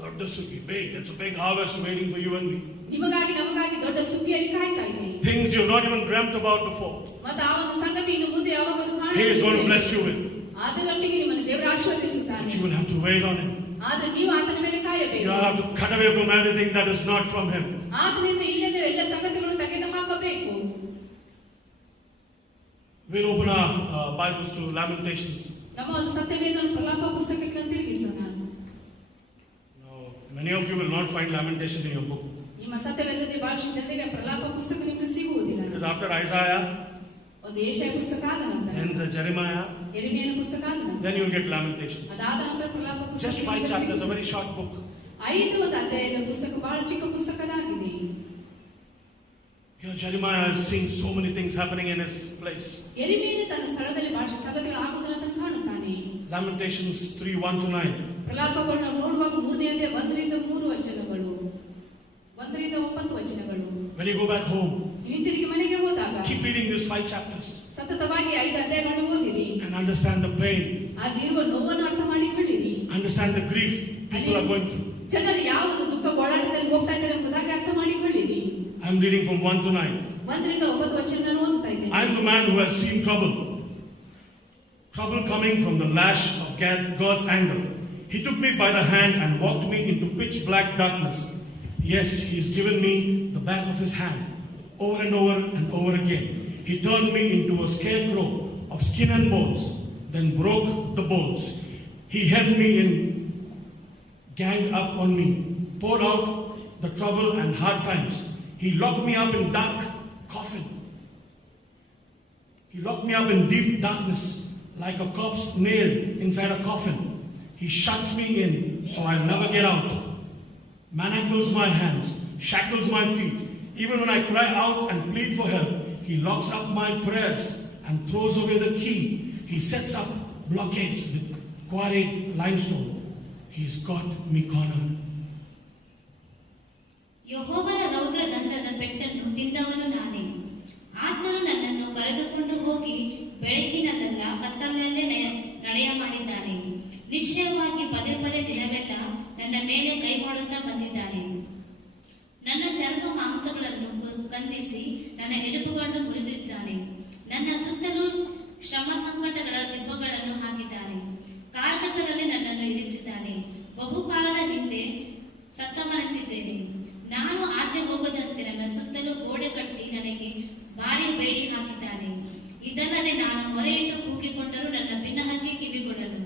Dodda sugi, big. It's a big harvest waiting for you and me. ನಿಮಗಾಗಿ ನಮಗಾಗಿ ದೊಡ್ಡ ಸುಗ್ಗಿಯಲ್ಲಿ ಕಾಯ್ತಾ ಇದೆ. Things you've not even dreamt about before. ಮತ್ತು ಆ ಒಂದು ಸಂಗತಿ ಇನ್ನು ಮುಂದೆ ಯಾವಾಗ He is going to bless you with. ಅದರೊಟ್ಟಿಗೆ ನಿಮ್ಮನ್ನು ದೇವರು ಆಶೀರ್ವದಿಸುತ್ತಾನೆ. But you will have to wait on Him. ಆದ್ರೆ ನೀವು ಆತನ ಮೇಲೆ You ಕಾಯಬೇಕು. have to cut away from everything that is not from Him. ಆತನಿಂದ ಇಲ್ಲದೆ ಎಲ್ಲ ಸಂಗತಿಗಳು ತೆಗೆದು ಹಾಕಬೇಕು. We'll open our Bibles to Lamentations. ನಮ್ಮ ಒಂದು ಸತ್ಯವೇದವನ್ನು ಪ್ರಲಾಪ ಪುಸ್ತಕಕ್ಕೆ ತಿರುಗಿಸೋಣ. Now, many of you will not find Lamentations in your book. ನಿಮ್ಮ ಸತ್ಯವೇದದಲ್ಲಿ ಬಹಳಷ್ಟು ಜನರಿಗೆ ಪ್ರಲಾಪ ಪುಸ್ತಕ ನಿಮಗೆ ಸಿಗುವುದಿಲ್ಲ. It is after Isaiah, ಒಂದು ಯೆಶಾಯ ಪುಸ್ತಕ ಆದ ನಂತರ, then the Jeremiah, ಯೆರೆಮೀಯನ ಪುಸ್ತಕ ಆದ ನಂತರ, then you will get Lamentations. ಅದಾದ ನಂತರ ಪ್ರಲಾಪ ಪುಸ್ತಕ. Just 5 chapters, a very short book. 5 ಒಂದು ಅಧ್ಯಾಯದ ಪುಸ್ತಕ, ಬಹಳ ಚಿಕ್ಕ ಪುಸ್ತಕದಾಗಿದೆ. Here Jeremiah is seeing so many things happening in his place. ಯೆರೆಮೀಯನು ತನ್ನ ಸ್ಥಳದಲ್ಲಿ ಬಹಳಷ್ಟು ಸಂಗತಿಗಳು ಆಗುವುದನ್ನು ಕಾಣುತ್ತಾನೆ. Lamentations 3:1-9. ಪ್ರಲಾಪಗಳನ್ನು ನಾವು ನೋಡುವಾಗ 3ನೇ ಅಧ್ಯಾಯ 1ರಿಂದ 3 ವಚನಗಳು, 1ರಿಂದ 9 ವಚನಗಳು. When you go back home, ನೀವು ತಿರುಗಿ ಮನೆಗೆ ಹೋದಾಗ keep reading these 5 chapters ಸತತವಾಗಿ 5 ಅಧ್ಯಾಯಗಳನ್ನು ಓದಿರಿ. and understand the pain, ಅಲ್ಲಿರುವ ನೋವನ್ನು ಅರ್ಥ ಮಾಡಿಕೊಳ್ಳಿರಿ. understand the grief people are going through. ಜನರು ಯಾವ ಒಂದು ದುಃಖ ಗೋಳಾಟದಲ್ಲಿ ಹೋಗ್ತಾ ಇದ್ದಾರೆ ಎಂಬುದಾಗಿ ಅರ್ಥ ಮಾಡಿಕೊಳ್ಳಿರಿ. I am reading from 1-9. 1ರಿಂದ 9 ವಚನಗಳನ್ನು ಓದ್ತಾ ಇದ್ದೇನೆ. I am the man who has seen trouble coming from the lash of God's anger. He took me by the hand and walked me into pitch black darkness. Yes, he has given me the back of his hand over and over and over again. He turned me into a scarecrow of skin and bones, then broke the bones. He hemmed me in, ganged up on me, poured out the trouble and hard times. He locked me up in dark coffin. He locked me up in deep darkness like a corpse nailed inside a coffin. He shuts me in so I'll never get out. Manacles my hands, shackles my feet. Even when I cry out and plead for help, he locks up my prayers and throws away the key. He sets up blockades with quarried limestone. He's got me cornered. ಯೆಹೋವನ ರೌದ್ರ ದಂಡದ ಪೆಟ್ಟನ್ನು ತಿಂದವನು ನಾನೇ. ಆತನು ನನ್ನನ್ನು ಕರೆದುಕೊಂಡು ಹೋಗಿ ಬೆಳಕಿನಲ್ಲೆಲ್ಲ ಕತ್ತಲಲ್ಲೇ ನಡೆಯ ಮಾಡಿದ್ದಾನೆ. ನಿಶ್ಚಯವಾಗಿ ಪದೇ ಪದೇ ದಿನವೆಲ್ಲ ನನ್ನ ಮೇಲೆ ಕೈ ಮಾಡುತ್ತಾ ಬಂದಿದ್ದಾನೆ. ನನ್ನ ಚರ್ಮ ಮಾಂಸಗಳನ್ನು ಕಂದಿಸಿ ನನ್ನ ಎಲುಬುಗಳನ್ನು ಮುರಿದಿದ್ದಾನೆ. ನನ್ನ ಸುತ್ತಲೂ ಶ್ರಮ ಸಂಕಟಗಳ ದಿಬ್ಬಗಳನ್ನು ಹಾಕಿದ್ದಾನೆ. ಕಾರ್ಗತ್ತಲಲ್ಲಿ ನನ್ನನ್ನು ಇರಿಸಿದ್ದಾನೆ. ಬಹುಕಾಲದ ಹಿಂದೆ ಸತ್ತವನಂತಿದ್ದೇನೆ. ನಾನು ಆಚೆ ಹೋಗದಂತೆ ನನ್ನ ಸುತ್ತಲೂ ಗೋಡೆ ಕಟ್ಟಿ ನನಗೆ ಭಾರಿ ಬೇಡಿ ಹಾಕಿದ್ದಾನೆ. ಇದಲ್ಲದೆ ನಾನು ಮೊರೆಯಿಟ್ಟು ಕೂಗಿಕೊಂಡರೂ ನನ್ನ ಭಿನ್ನಹಕ್ಕೆ ಕಿವಿಗೊಡಲು.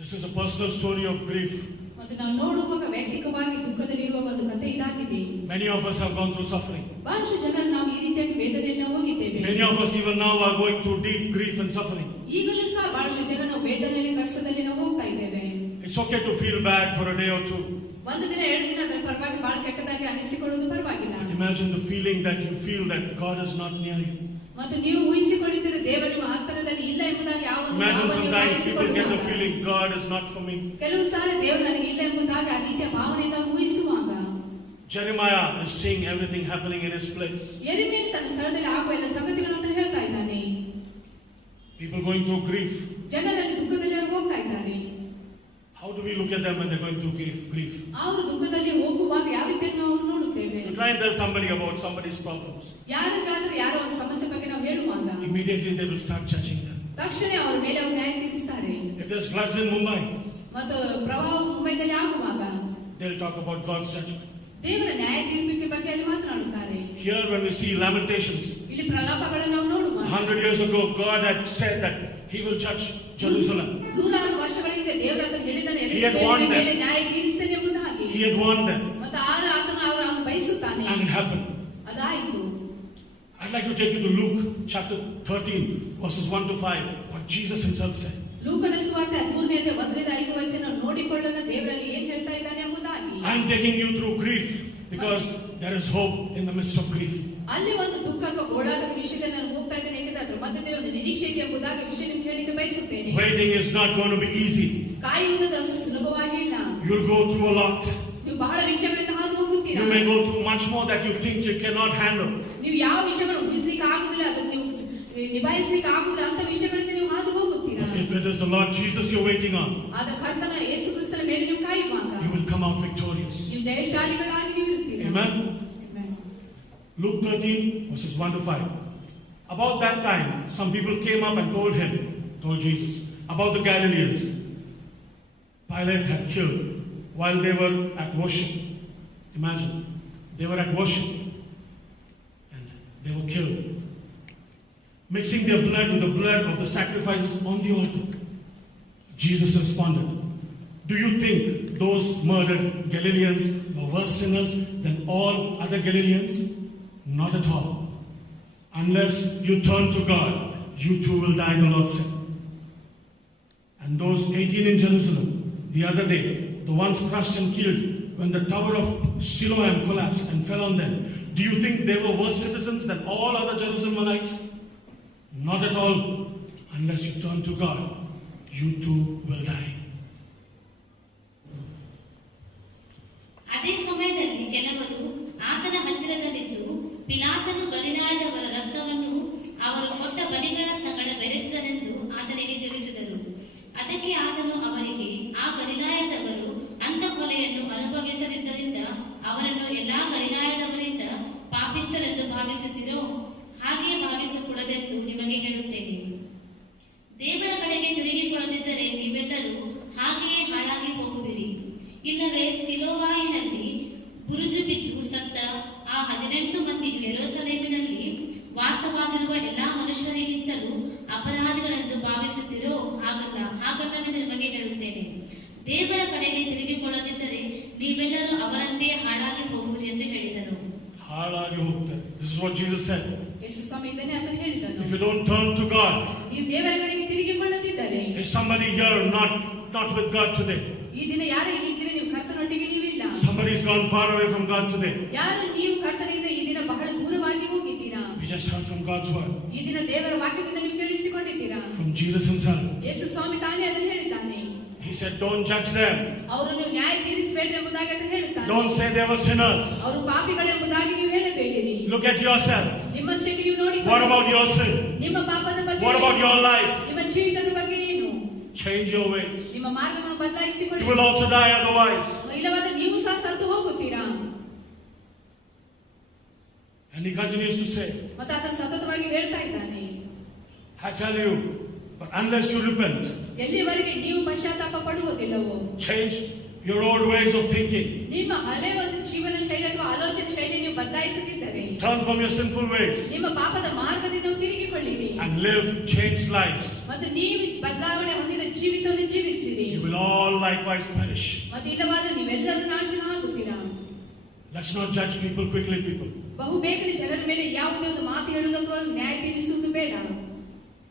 This is a personal story of grief. ಮತ್ತು ನಾವು ನೋಡುವಾಗ ವೈಯಕ್ತಿಕವಾಗಿ ದುಃಖದಲ್ಲಿರುವ ಒಂದು ಕಥೆ ಇದಾಗಿದೆ. Many of us have gone through suffering. ಬಹಳಷ್ಟು ಜನರು ನಾವು ಈ ರೀತಿಯಾಗಿ ವೇದನೆಯಲ್ಲಿ ಹೋಗಿದ್ದೇವೆ. Many of us even now are going through deep grief and suffering. ಈಗಲೂ ಸಹ ಬಹಳಷ್ಟು ಜನ ನಾವು ವೇದನೆಯಲ್ಲಿ ಕಷ್ಟದಲ್ಲಿ ನಾವು ಹೋಗ್ತಾ ಇದ್ದೇವೆ. It's okay to feel bad for a day or two. ಒಂದು ದಿನ 2 ದಿನ ಅದರ ಪರವಾಗಿ ಬಹಳ ಕೆಟ್ಟದಾಗಿ ಅನಿಸಿಕೊಳ್ಳುವುದು ಪರವಾಗಿಲ್ಲ. But imagine the feeling that you feel that God is not near you. ಮತ್ತು ನೀವು ಊಹಿಸಿಕೊಳ್ಳುತ್ತೀರಿ ದೇವರು ನಿಮ್ಮ ಹತ್ತಿರದಲ್ಲಿ ಇಲ್ಲ ಎಂಬುದಾಗಿ ಯಾವ ಒಂದು Imagine sometimes people get the feeling God is not for me. ಕೆಲವು ಸಾರಿ ದೇವರು ನನಗೆ ಇಲ್ಲ ಎಂಬುದಾಗಿ ಆ ರೀತಿಯ ಭಾವನೆಯಿಂದ ಊಹಿಸುವಾಗ Jeremiah is seeing everything happening in his place. ಯೆರೆಮೀಯನು ತನ್ನ ಸ್ಥಳದಲ್ಲಿ ಆಗುವ ಎಲ್ಲ ಸಂಗತಿಗಳನ್ನು ಹೇಳ್ತಾ ಇದ್ದಾನೆ. People going through grief. ಜನರಲ್ಲಿ ದುಃಖದಲ್ಲಿ ಅವರು ಹೋಗ್ತಾ ಇದ್ದಾರೆ. How do we look at them when they're going through grief? ಅವರು ದುಃಖದಲ್ಲಿ ಹೋಗುವಾಗ ಯಾವ ರೀತಿಯನ್ನು ನಾವು ನೋಡುತ್ತೇವೆ. You try and tell somebody about somebody's problems. ಯಾರಿಗಾದ್ರೂ ಯಾರೋ ಒಂದು ಸಮಸ್ಯೆ ಬಗ್ಗೆ ನಾವು ಹೇಳುವಾಗ Immediately they will start judging them. ತಕ್ಷಣ ಅವರ ಮೇಲೆ ಅವರು ನ್ಯಾಯ ತೀರಿಸ್ತಾರೆ. If there's floods in Mumbai, ಮತ್ತು ಪ್ರವಾಹ ಮುಂಬೈದಲ್ಲಿ ಆಗುವಾಗ they'll talk about God's judgment. ದೇವರ ನ್ಯಾಯ ತೀರ್ಪಿಕೆ ಬಗ್ಗೆ ಅಲ್ಲಿ ಮಾತನಾಡುತ್ತಾರೆ. Here when we see Lamentations, ಇಲ್ಲಿ ಪ್ರಲಾಪಗಳನ್ನು ನಾವು ನೋಡುವಾಗ 100 years ago God had said that he will judge Jerusalem. 100 ವರ್ಷಗಳ ಹಿಂದೆ ದೇವರು ಅದನ್ನು ಹೇಳಿದ್ದಾನೆ, He had warned them. ಮೇಲೆ ನ್ಯಾಯ ತೀರಿಸ್ತೇನೆ ಎಂಬುದಾಗಿ. He had warned them. ಮತ್ತು ಆತನು ಅವರನ್ನು ಬಯಸುತ್ತಾನೆ. And it happened. ಅದಾಯಿತು. I'd like to take you to Luke chapter 13 verses 1-5, what Jesus himself said. ಲೂಕನ ಸುವಾರ್ತೆ 13ನೇ ಅಧ್ಯಾಯ 1ರಿಂದ 5 ವಚನ ನೋಡಿಕೊಳ್ಳೋಣ ದೇವರಲ್ಲಿ ಏನು ಹೇಳ್ತಾ ಇದ್ದಾನೆ ಎಂಬುದಾಗಿ. I'm taking you through grief because there is hope in the midst of grief. ಅಲ್ಲಿ ಒಂದು ದುಃಖ ಅಥವಾ ಗೋಳಾಟದ ವಿಷಯದಲ್ಲಿ ನಾನು ಹೋಗ್ತಾ ಇದ್ದೇನೆ, ಯಾಕಂದ್ರೆ ಅದ್ರ ಮಧ್ಯದಲ್ಲಿ ಒಂದು ನಿರೀಕ್ಷೆ ಇದೆ ಎಂಬುದಾಗಿ ವಿಷಯ ನಿಮ್ಗೆ ಹೇಳಿಕ್ಕೆ ಬಯಸುತ್ತೇನೆ. Waiting is not going to be easy. ಕಾಯುವುದು ಅಷ್ಟು ಸುಲಭವಾಗಿಲ್ಲ. You'll go through a lot. ನೀವು ಬಹಳ ವಿಷಯಗಳಿಂದ ಹಾದು ಹೋಗುತ್ತೀರಾ. You may go through much more that you think you cannot handle. ನೀವು ಯಾವ ವಿಷಯಗಳು ಊಹಿಸಲಿಕ್ಕೆ ಆಗುದಿಲ್ಲ, ಅದನ್ನು ನೀವು ನಿಭಾಯಿಸಲಿಕ್ಕೆ ಆಗುದಿಲ್ಲ ಅಂತ ವಿಷಯಗಳಿಂದ ನೀವು ಹಾದು ಹೋಗುತ್ತೀರಾ. If it is the Lord Jesus you're waiting on, ಆದ ಕರ್ತನ ಯೇಸು ಕ್ರಿಸ್ತನ ಮೇಲೆ ನೀವು ಕಾಯುವಾಗ you will come out victorious. ನೀವು ಜಯಶಾಲಿಗಳಾಗಿ ನೀವು ಇರುತ್ತೀರಾ. Amen. Luke 13 verses 1-5. About that time, some people came up and told Jesus about the Galileans Pilate had killed while they were at worship. Imagine, they were at worship and they were killed. mixing their blood with the blood of the sacrifices on the altar. Jesus responded, "Do you think those murdered Galileans were worse sinners than all other Galileans? Not at all. Unless you turn to God, you too will die," the Lord said. And those 18 in Jerusalem the other day, the ones crushed and killed when the tower of Siloam collapsed and fell on them, do you think they were worse citizens than all other Jerusalemites? Not at all. Unless you turn to God, you too will die. ಅದೇ ಸಮಯದಲ್ಲಿ ಕೆಲವರು ಆತನ ಹತ್ತಿರದಲ್ಲಿದ್ದು ಪಿಲಾತನು ಗಲಿಲಾಯದವರ ರಕ್ತವನ್ನು ಅವರು ಕೊಟ್ಟ ಬಲಿಗಳ ಸಂಗಡ ಬೆರೆಸಿದನೆಂದು ಆತನಿಗೆ ತಿಳಿಸಿದರು. ಅದಕ್ಕೆ ಆತನು ಅವರಿಗೆ, ಆ ಗಲಿಲಾಯದವರು ಅಂಥ ಕೊಲೆಯನ್ನು ಅನುಭವಿಸದಿದ್ದರಿಂದ ಅವರನ್ನು ಎಲ್ಲಾ ಗಲಿಲಾಯದವರಿಂದ ಪಾಪಿಷ್ಠರೆಂದು ಭಾವಿಸುತ್ತೀರೋ ಹಾಗೆ ಭಾವಿಸಕೂಡದೆಂದು ನಿಮಗೆ ಹೇಳುತ್ತೇನೆ. ದೇವರ ಕಡೆಗೆ ತಿರುಗಿಕೊಳ್ಳದಿದ್ದರೆ ನೀವೆಲ್ಲರೂ ಹಾಗೆಯೇ ಹಾಳಾಗಿ ಹೋಗುವಿರಿ. ಇಲ್ಲವೇ ಸಿಲೋವಾಯಿನಲ್ಲಿ ಬುರುಜು ಬಿದ್ದು ಸತ್ತ ಆ 18 ಮಂದಿ ಯೆರೂಸಲೇಮಿನಲ್ಲಿ ವಾಸವಾಗಿರುವ ಎಲ್ಲಾ ಮನುಷ್ಯರಿಗಿಂತಲೂ ಅಪರಾಧಿಗಳೆಂದು ಭಾವಿಸುತ್ತೀರೋ ಹಾಗಲ್ಲವೆಂದು ನಿಮಗೆ ಹೇಳುತ್ತೇನೆ. ದೇವರ ಕಡೆಗೆ ತಿರುಗಿಕೊಳ್ಳದಿದ್ದರೆ ನೀವೆಲ್ಲರೂ ಅವರಂತೆಯೇ ಹಾಳಾಗಿ ಹೋಗುವಿರಿ ಎಂದು ಹೇಳಿದರು. ಹಾಳಾಗಿ ಹೋಗ್ತಾರೆ. This is what Jesus said. ಯೇಸು ಸ್ವಾಮಿ ಇದನ್ನೇ ಆತನು ಹೇಳಿದನು. If you don't turn to God, ನೀವು ದೇವರ ಕಡೆಗೆ ತಿರುಗಿಕೊಳ್ಳದಿದ್ದರೆ, is somebody here not with God today? ಈ ದಿನ ಯಾರು ಇಲ್ಲಿ ಇದ್ದೀರಿ, ನೀವು ಕರ್ತನೊಟ್ಟಿಗೆ ನೀವಿಲ್ಲ. Somebody's gone far away from God today. ಯಾರು ನೀವು ಕರ್ತನಿಂದ ಈ ದಿನ ಬಹಳ ದೂರವಾಗಿ ಹೋಗಿದ್ದೀರಾ? We just heard from God's word. ಈ ದಿನ ದೇವರ ವಾಕ್ಯದಿಂದ ನೀವು ಕೇಳಿಸಿಕೊಂಡಿದ್ದೀರಾ? From Jesus himself. ಯೇಸು ಸ್ವಾಮಿ ತಾನೇ ಅದನ್ನು ಹೇಳಿದ್ದಾನೆ. He said, don't judge them. ಅವರನ್ನು ನ್ಯಾಯ ತೀರಿಸಬೇಡಿ ಎಂಬುದಾಗಿ ಅದನ್ನು ಹೇಳುತ್ತಾನೆ. Don't say they were sinners. ಅವರು ಪಾಪಿಗಳೆಂಬುದಾಗಿ ನೀವು ಹೇಳಬೇಡಿರಿ. Look at yourself. ನಿಮ್ಮಷ್ಟಕ್ಕೆ ನೀವು ನೋಡಿ. What about your sin? ನಿಮ್ಮ ಪಾಪದ ಬಗ್ಗೆ. What about your life? ನಿಮ್ಮ ಜೀವಿತದ ಬಗ್ಗೆ ಏನು? Change your ways. ನಿಮ್ಮ ಮಾರ್ಗಗಳನ್ನು ಬದಲಾಯಿಸಿಕೊಳ್ಳಿ. You will also die otherwise. ಇಲ್ಲವಾದರೆ ನೀವು ಸಹ ಸತ್ತು ಹೋಗುತ್ತೀರಾ. And he continues to say, ಮತ್ತೆ ಆತನು ಸತತವಾಗಿ ಹೇಳ್ತಾ ಇದ್ದಾನೆ, I tell you, but unless you repent, ಎಲ್ಲಿವರೆಗೆ ನೀವು ಪಶ್ಚಾತ್ತಾಪ ಪಡುವುದಿಲ್ಲವೋ, change your old ways of thinking, ನಿಮ್ಮ ಹಳೆ ಒಂದು ಜೀವನ ಶೈಲಿ ಅಥವಾ ಆಲೋಚನೆ ಶೈಲಿ ನೀವು ಬದಲಾಯಿಸದಿದ್ದರೆ, turn from your sinful ways, ನಿಮ್ಮ ಪಾಪದ ಮಾರ್ಗದಿಂದ ತಿರುಗಿಕೊಳ್ಳಿರಿ, and live changed lives, ಮತ್ತು ನೀವು ಬದಲಾವಣೆ ಹೊಂದಿದ ಜೀವಿತವನ್ನು ಜೀವಿಸಿರಿ, you will all likewise perish. ಮತ್ತು ಇಲ್ಲವಾದರೆ ನೀವೆಲ್ಲರೂ ನಾಶನ ಆಗುತ್ತೀರಾ. Let's not judge people quickly, people. ಬಹುಬೇಗನೆ ಜನರ ಮೇಲೆ ಯಾವುದೇ ಒಂದು ಮಾತು ಹೇಳುವುದು ಅಥವಾ ನ್ಯಾಯ ತೀರಿಸುವುದು ಬೇಡ.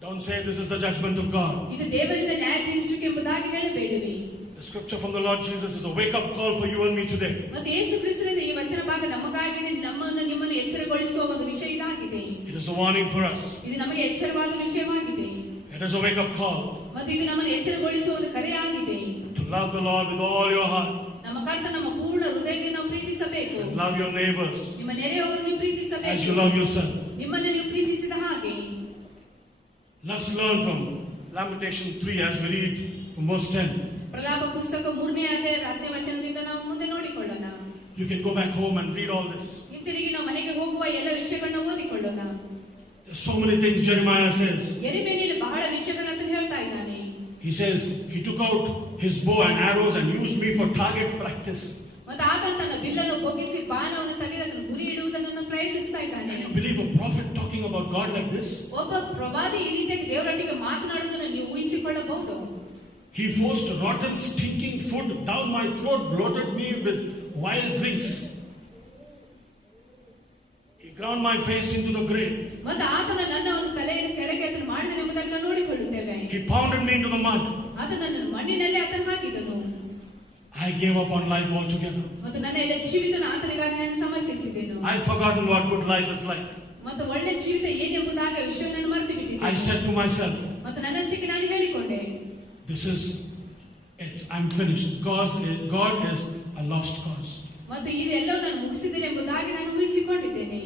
Don't say this is the judgment of God. ಇದು ದೇವರಿಂದ ನ್ಯಾಯ ತೀರಿಸುವಿಕೆ ಎಂಬುದಾಗಿ ಹೇಳಬೇಡಿರಿ. The scripture from the Lord Jesus is a wake-up call for you and me today. ಮತ್ತು ಯೇಸು ಕ್ರಿಸ್ತನಿಂದ ಈ ವಚನ ಭಾಗ ನಮಗಾಗಿದೆ, ನಿಮ್ಮನ್ನು ಎಚ್ಚರಗೊಳಿಸುವ ಒಂದು ವಿಷಯ ಇದಾಗಿದೆ. It is a warning for us. ಇದು ನಮಗೆ ಎಚ್ಚರವಾದ ವಿಷಯವಾಗಿದೆ. It is a wake-up call. ಮತ್ತು ಇದು ನಮ್ಮನ್ನು ಎಚ್ಚರಗೊಳಿಸುವ ಒಂದು ಕರೆಯಾಗಿದೆ. To love the Lord with all your heart. ನಮ್ಮ ಕರ್ತ ನಮ್ಮ ಪೂರ್ಣ ಹೃದಯದಿಂದ ನಾವು ಪ್ರೀತಿಸಬೇಕು. And love your neighbors ನಿಮ್ಮ ನೆರೆಯವರನ್ನು ಪ್ರೀತಿಸಬೇಕು. as you love yourself. ನಿಮ್ಮನ್ನು ನೀವು ಪ್ರೀತಿಸಿದ ಹಾಗೆ. Let's learn from Lamentation 3 as we read from verse 10. ಪ್ರಲಾಪ ಪುಸ್ತಕ 3ನೇ ಅಧ್ಯಾಯ 10ನೇ ವಚನದಿಂದ ನಾವು ಮುಂದೆ ನೋಡಿಕೊಳ್ಳೋಣ. You can go back home and read all this. ಹಿಂತಿರುಗಿ ನಾವು ಮನೆಗೆ ಹೋಗುವ ಎಲ್ಲ ವಿಷಯಗಳನ್ನ ಓದಿಕೊಳ್ಳೋಣ. There's so many things Jeremiah says. ಯೆರೆಮೀಯನಲ್ಲಿ ಬಹಳ ವಿಷಯಗಳನ್ನು ಹೇಳ್ತಾ ಇದ್ದಾನೆ. He says, he took out his bow and arrows and used me for target practice. ಮತ್ತು ಆತನು ತನ್ನ ಬಿಲ್ಲನ್ನು ಬೊಗ್ಗಿಸಿ ಬಾಣವನ್ನು ತೆಗೆದು ಅದನ್ನು ಗುರಿ ಇಡುವುದನ್ನು ಪ್ರಯತ್ನಿಸ್ತಾ ಇದ್ದಾನೆ. Can you believe a prophet talking about God like this? ಒಬ್ಬ ಪ್ರವಾದಿ ಈ ರೀತಿಯಾಗಿ ದೇವರೊಟ್ಟಿಗೆ ಮಾತನಾಡುವುದನ್ನು ನೀವು ಊಹಿಸಿಕೊಳ್ಳಬಹುದು. He forced rotten, stinking food down my throat, bloated me with wild drinks. He ground my face into the grave. ಮತ್ತು ಆತನ ನನ್ನ ಒಂದು ತಲೆಯನ್ನು ಕೆಳಗೆ ಅದನ್ನು ಮಾಡಿದನು ಎಂಬುದಾಗಿ ನಾವು ನೋಡಿಕೊಳ್ಳುತ್ತೇವೆ. He pounded me into the mud. ಆತನು ನನ್ನನ್ನು ಮಣ್ಣಿನಲ್ಲಿ ಆತನು ಹಾಕಿದನು. I gave up on life altogether. ಮತ್ತು ನನ್ನ ಎಲ್ಲ ಜೀವಿತವನ್ನು ಆತನಿಗಾಗಿ ನಾನು ಸಮರ್ಪಿಸಿದೆನು. I've forgotten what good life is like. ಮತ್ತು ಒಳ್ಳೆ ಜೀವಿತ ಏನೆಂಬುದಾದ ವಿಷಯವನ್ನು ಮರೆತು ಬಿಟ್ಟಿದ್ದೆ. I said to myself, ಮತ್ತು ನನ್ನಷ್ಟಕ್ಕೆ ನಾನು ಹೇಳಿಕೊಂಡೆ, this is it. I'm finished. God is a lost cause. ಮತ್ತು ಇದೆಲ್ಲವೂ ನಾನು ಮುಗಿಸಿದ್ದೇನೆ ಎಂಬುದಾಗಿ ನಾನು ಊಹಿಸಿಕೊಂಡಿದ್ದೇನೆ.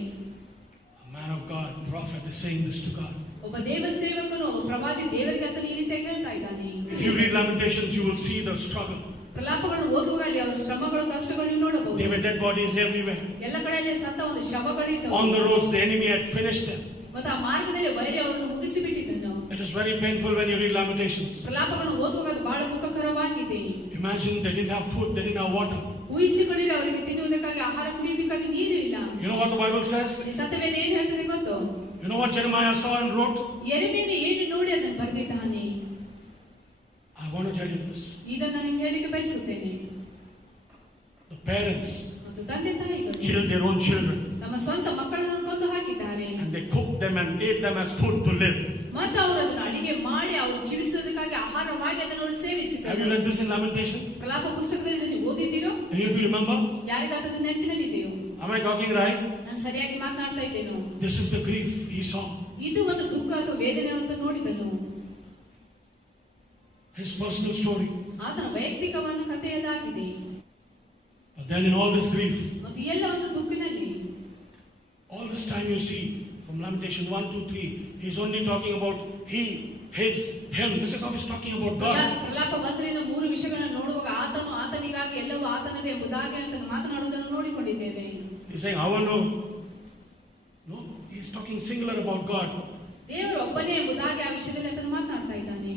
A man of God, prophet, is saying this to God. ಒಬ್ಬ ದೇವ ಸೇವಕನು ಒಬ್ಬ ಪ್ರವಾದಿ ದೇವರಿಗೆ ಆತನು ಈ ರೀತಿಯಾಗಿ ಹೇಳ್ತಾ ಇದ್ದಾನೆ. If you read Lamentations, you will see the struggle. ಪ್ರಲಾಪಗಳನ್ನು ಓದುವಾಗ ಅಲ್ಲಿ ಅವರ ಶ್ರಮಗಳು ಕಷ್ಟಗಳು ನೋಡಬಹುದು. There were dead bodies everywhere. ಎಲ್ಲ ಕಡೆಯಲ್ಲಿ ಸತ್ತ ಒಂದು ಶವಗಳಿದ್ದವು. On the roads, the enemy had finished them. ಮತ್ತು ಆ ಮಾರ್ಗದಲ್ಲಿ ವೈರಿ ಅವರನ್ನು ಮುಗಿಸಿಬಿಟ್ಟಿದ್ದನು. It is very painful when you read Lamentations. ಪ್ರಲಾಪಗಳನ್ನು ಓದುವಾಗ ಅದು ಬಹಳ ದುಃಖಕರವಾಗಿದೆ. Imagine they didn't have food, they didn't have water. ಊಹಿಸಿಕೊಳ್ಳಿಲ್ಲ, ಅವರಿಗೆ ತಿನ್ನುವುದಕ್ಕಾಗಿ ಆಹಾರ ಕುಡಿಯುವುದಕ್ಕಾಗಿ ನೀರು ಇಲ್ಲ. You know what the Bible says? ಈ ಸತ್ಯವೇದ ಏನ್ ಹೇಳ್ತದೆ ಗೊತ್ತು? You know what Jeremiah saw and wrote? ಯೆರೆಮೀಯನು ಏನು ನೋಡಿ ಅದನ್ನು ಬರೆದಿದ್ದಾನೆ? I want to tell you this. ಇದನ್ನು ನಾನು ಹೇಳಲಿಕ್ಕೆ ಬಯಸುತ್ತೇನೆ. The parents ಮತ್ತು ತಂದೆ ತಾಯಿಗಳು killed their own children. ತಮ್ಮ ಸ್ವಂತ ಮಕ್ಕಳನ್ನು ಕೊಂದು ಹಾಕಿದ್ದಾರೆ. And they cooked them and ate them as food to live. ಮತ್ತು ಅವರು ಅದನ್ನು ಅಡಿಗೆ ಮಾಡಿ ಅವರು ಜೀವಿಸುವುದಕ್ಕಾಗಿ ಆಹಾರವಾಗಿ ಅದನ್ನು Have you ಸೇವಿಸಿದ್ದಾರೆ. read this in Lamentation? ಕಲಾಪ ಪುಸ್ತಕದಲ್ಲಿ ಇದನ್ನು ಓದಿದ್ದೀರೋ? Any of you remember? ಯಾರಿಗಾದರೂ ನೆನಪಿನಲ್ಲಿದೆಯೋ? Am I talking right? ನಾನು ಸರಿಯಾಗಿ ಮಾತನಾಡ್ತಾ ಇದ್ದೇನೋ? This is the grief he saw. ಇದು ಒಂದು ದುಃಖ ಅಥವಾ ವೇದನೆ ಅಂತ ನೋಡಿದನು. His personal story. ಆತನ ವೈಯಕ್ತಿಕವಾದ ಕಥೆಯದಾಗಿದೆ. But then in all this grief, ಮತ್ತು ಎಲ್ಲ ಒಂದು ದುಃಖಿನಲ್ಲಿ all this time you see from Lamentation 1, 2, 3, he's only talking about he, his, him. This is how he's talking about God. ಪ್ರಲಾಪ 1ರಿಂದ 3 ವಿಷಯಗಳನ್ನು ನೋಡುವಾಗ ಆತನು ಆತನಿಗಾಗಿ ಎಲ್ಲವೂ ಆತನದೇ ಎಂಬುದಾಗಿ ಅಂತ ಮಾತನಾಡುವುದನ್ನು ನೋಡಿಕೊಂಡಿದ್ದೇವೆ. He's saying, our no, he's talking singular about God. ದೇವರು ಒಬ್ಬನೇ ಎಂಬುದಾಗಿ ಆ ವಿಷಯದಲ್ಲಿ ಆತನು ಮಾತನಾಡ್ತಾ ಇದ್ದಾನೆ.